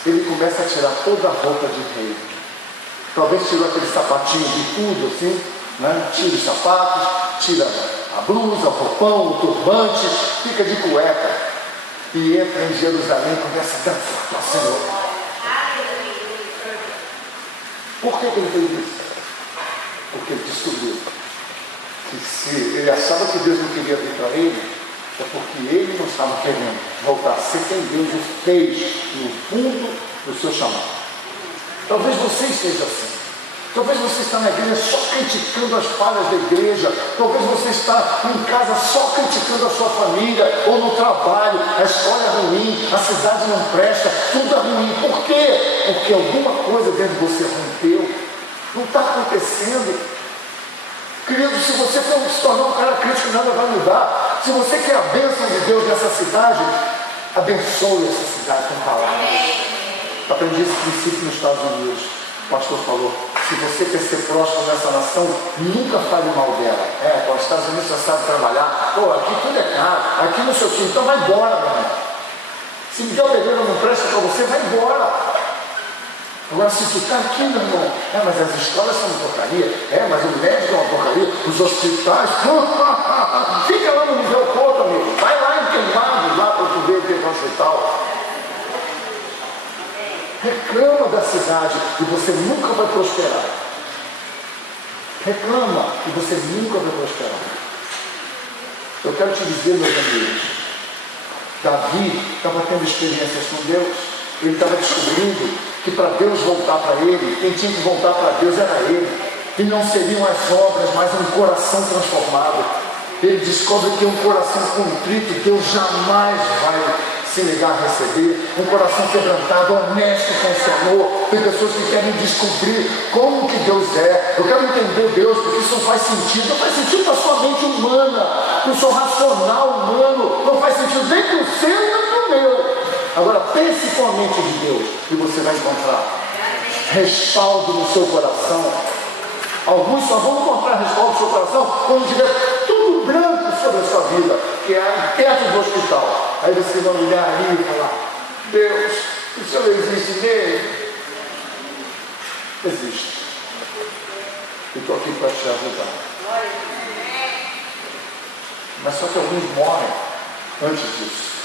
Ele começa a tirar toda a roupa de rei. Talvez tirou aquele sapatinho de tudo assim, né? Tira os sapatos, tira a blusa, o roupão, o turbante, fica de cueca e entra em Jerusalém e começa a dançar para o Senhor. Por que ele fez isso? Porque ele descobriu que se ele achava que Deus não queria vir para ele, é porque ele não estava querendo voltar a ser quem Deus o fez no fundo do seu chamado. Talvez você esteja assim. Talvez você está na igreja só criticando as falhas da igreja. Talvez você está em casa só criticando a sua família ou no trabalho. A escola é ruim, a cidade não presta, tudo é ruim. Por quê? Porque alguma coisa dentro de você rompeu. Não está acontecendo. Querido, se você for se tornar um cara crítico, nada vai mudar. Se você quer a bênção de Deus nessa cidade, abençoe essa cidade com palavras. Aprendi esse princípio nos Estados Unidos. O pastor falou: se você quer ser próspero nessa nação, nunca fale mal dela. Os Estados Unidos já sabem trabalhar. Aqui tudo é caro, aqui não sei o que, então vai embora, meu irmão. Se Miguel Pereira não presta para você, vai embora. Agora, se ficar aqui, meu irmão, mas as escolas são uma porcaria, mas o médico é uma porcaria, os hospitais, fica lá no Miguel Couto, amigo, vai lá em Queimados, lá para tu ver o que é o hospital. Reclama da cidade e você nunca vai prosperar. Reclama e você nunca vai prosperar. Eu quero te dizer, meus amigos, Davi estava tendo experiências com Deus. Ele estava descobrindo que para Deus voltar para ele, quem tinha que voltar para Deus era ele. E não seriam as obras, mas um coração transformado. Ele descobre que um coração contrito, Deus jamais vai se negar a receber. Um coração quebrantado, honesto com o Senhor. Tem pessoas que querem descobrir como que Deus é. Eu quero entender Deus, porque isso não faz sentido. Não faz sentido para a sua mente humana, para o seu racional humano. Não faz sentido nem para o seu, nem para o meu. Agora pense com a mente de Deus e você vai encontrar respaldo no seu coração. Alguns só vão encontrar respaldo no seu coração quando tiver tudo branco sobre a sua vida, que é perto do hospital. Aí você vai olhar ali e falar: Deus, o Senhor existe mesmo? Existe. Eu estou aqui para te ajudar. Mas só que alguns morrem antes disso.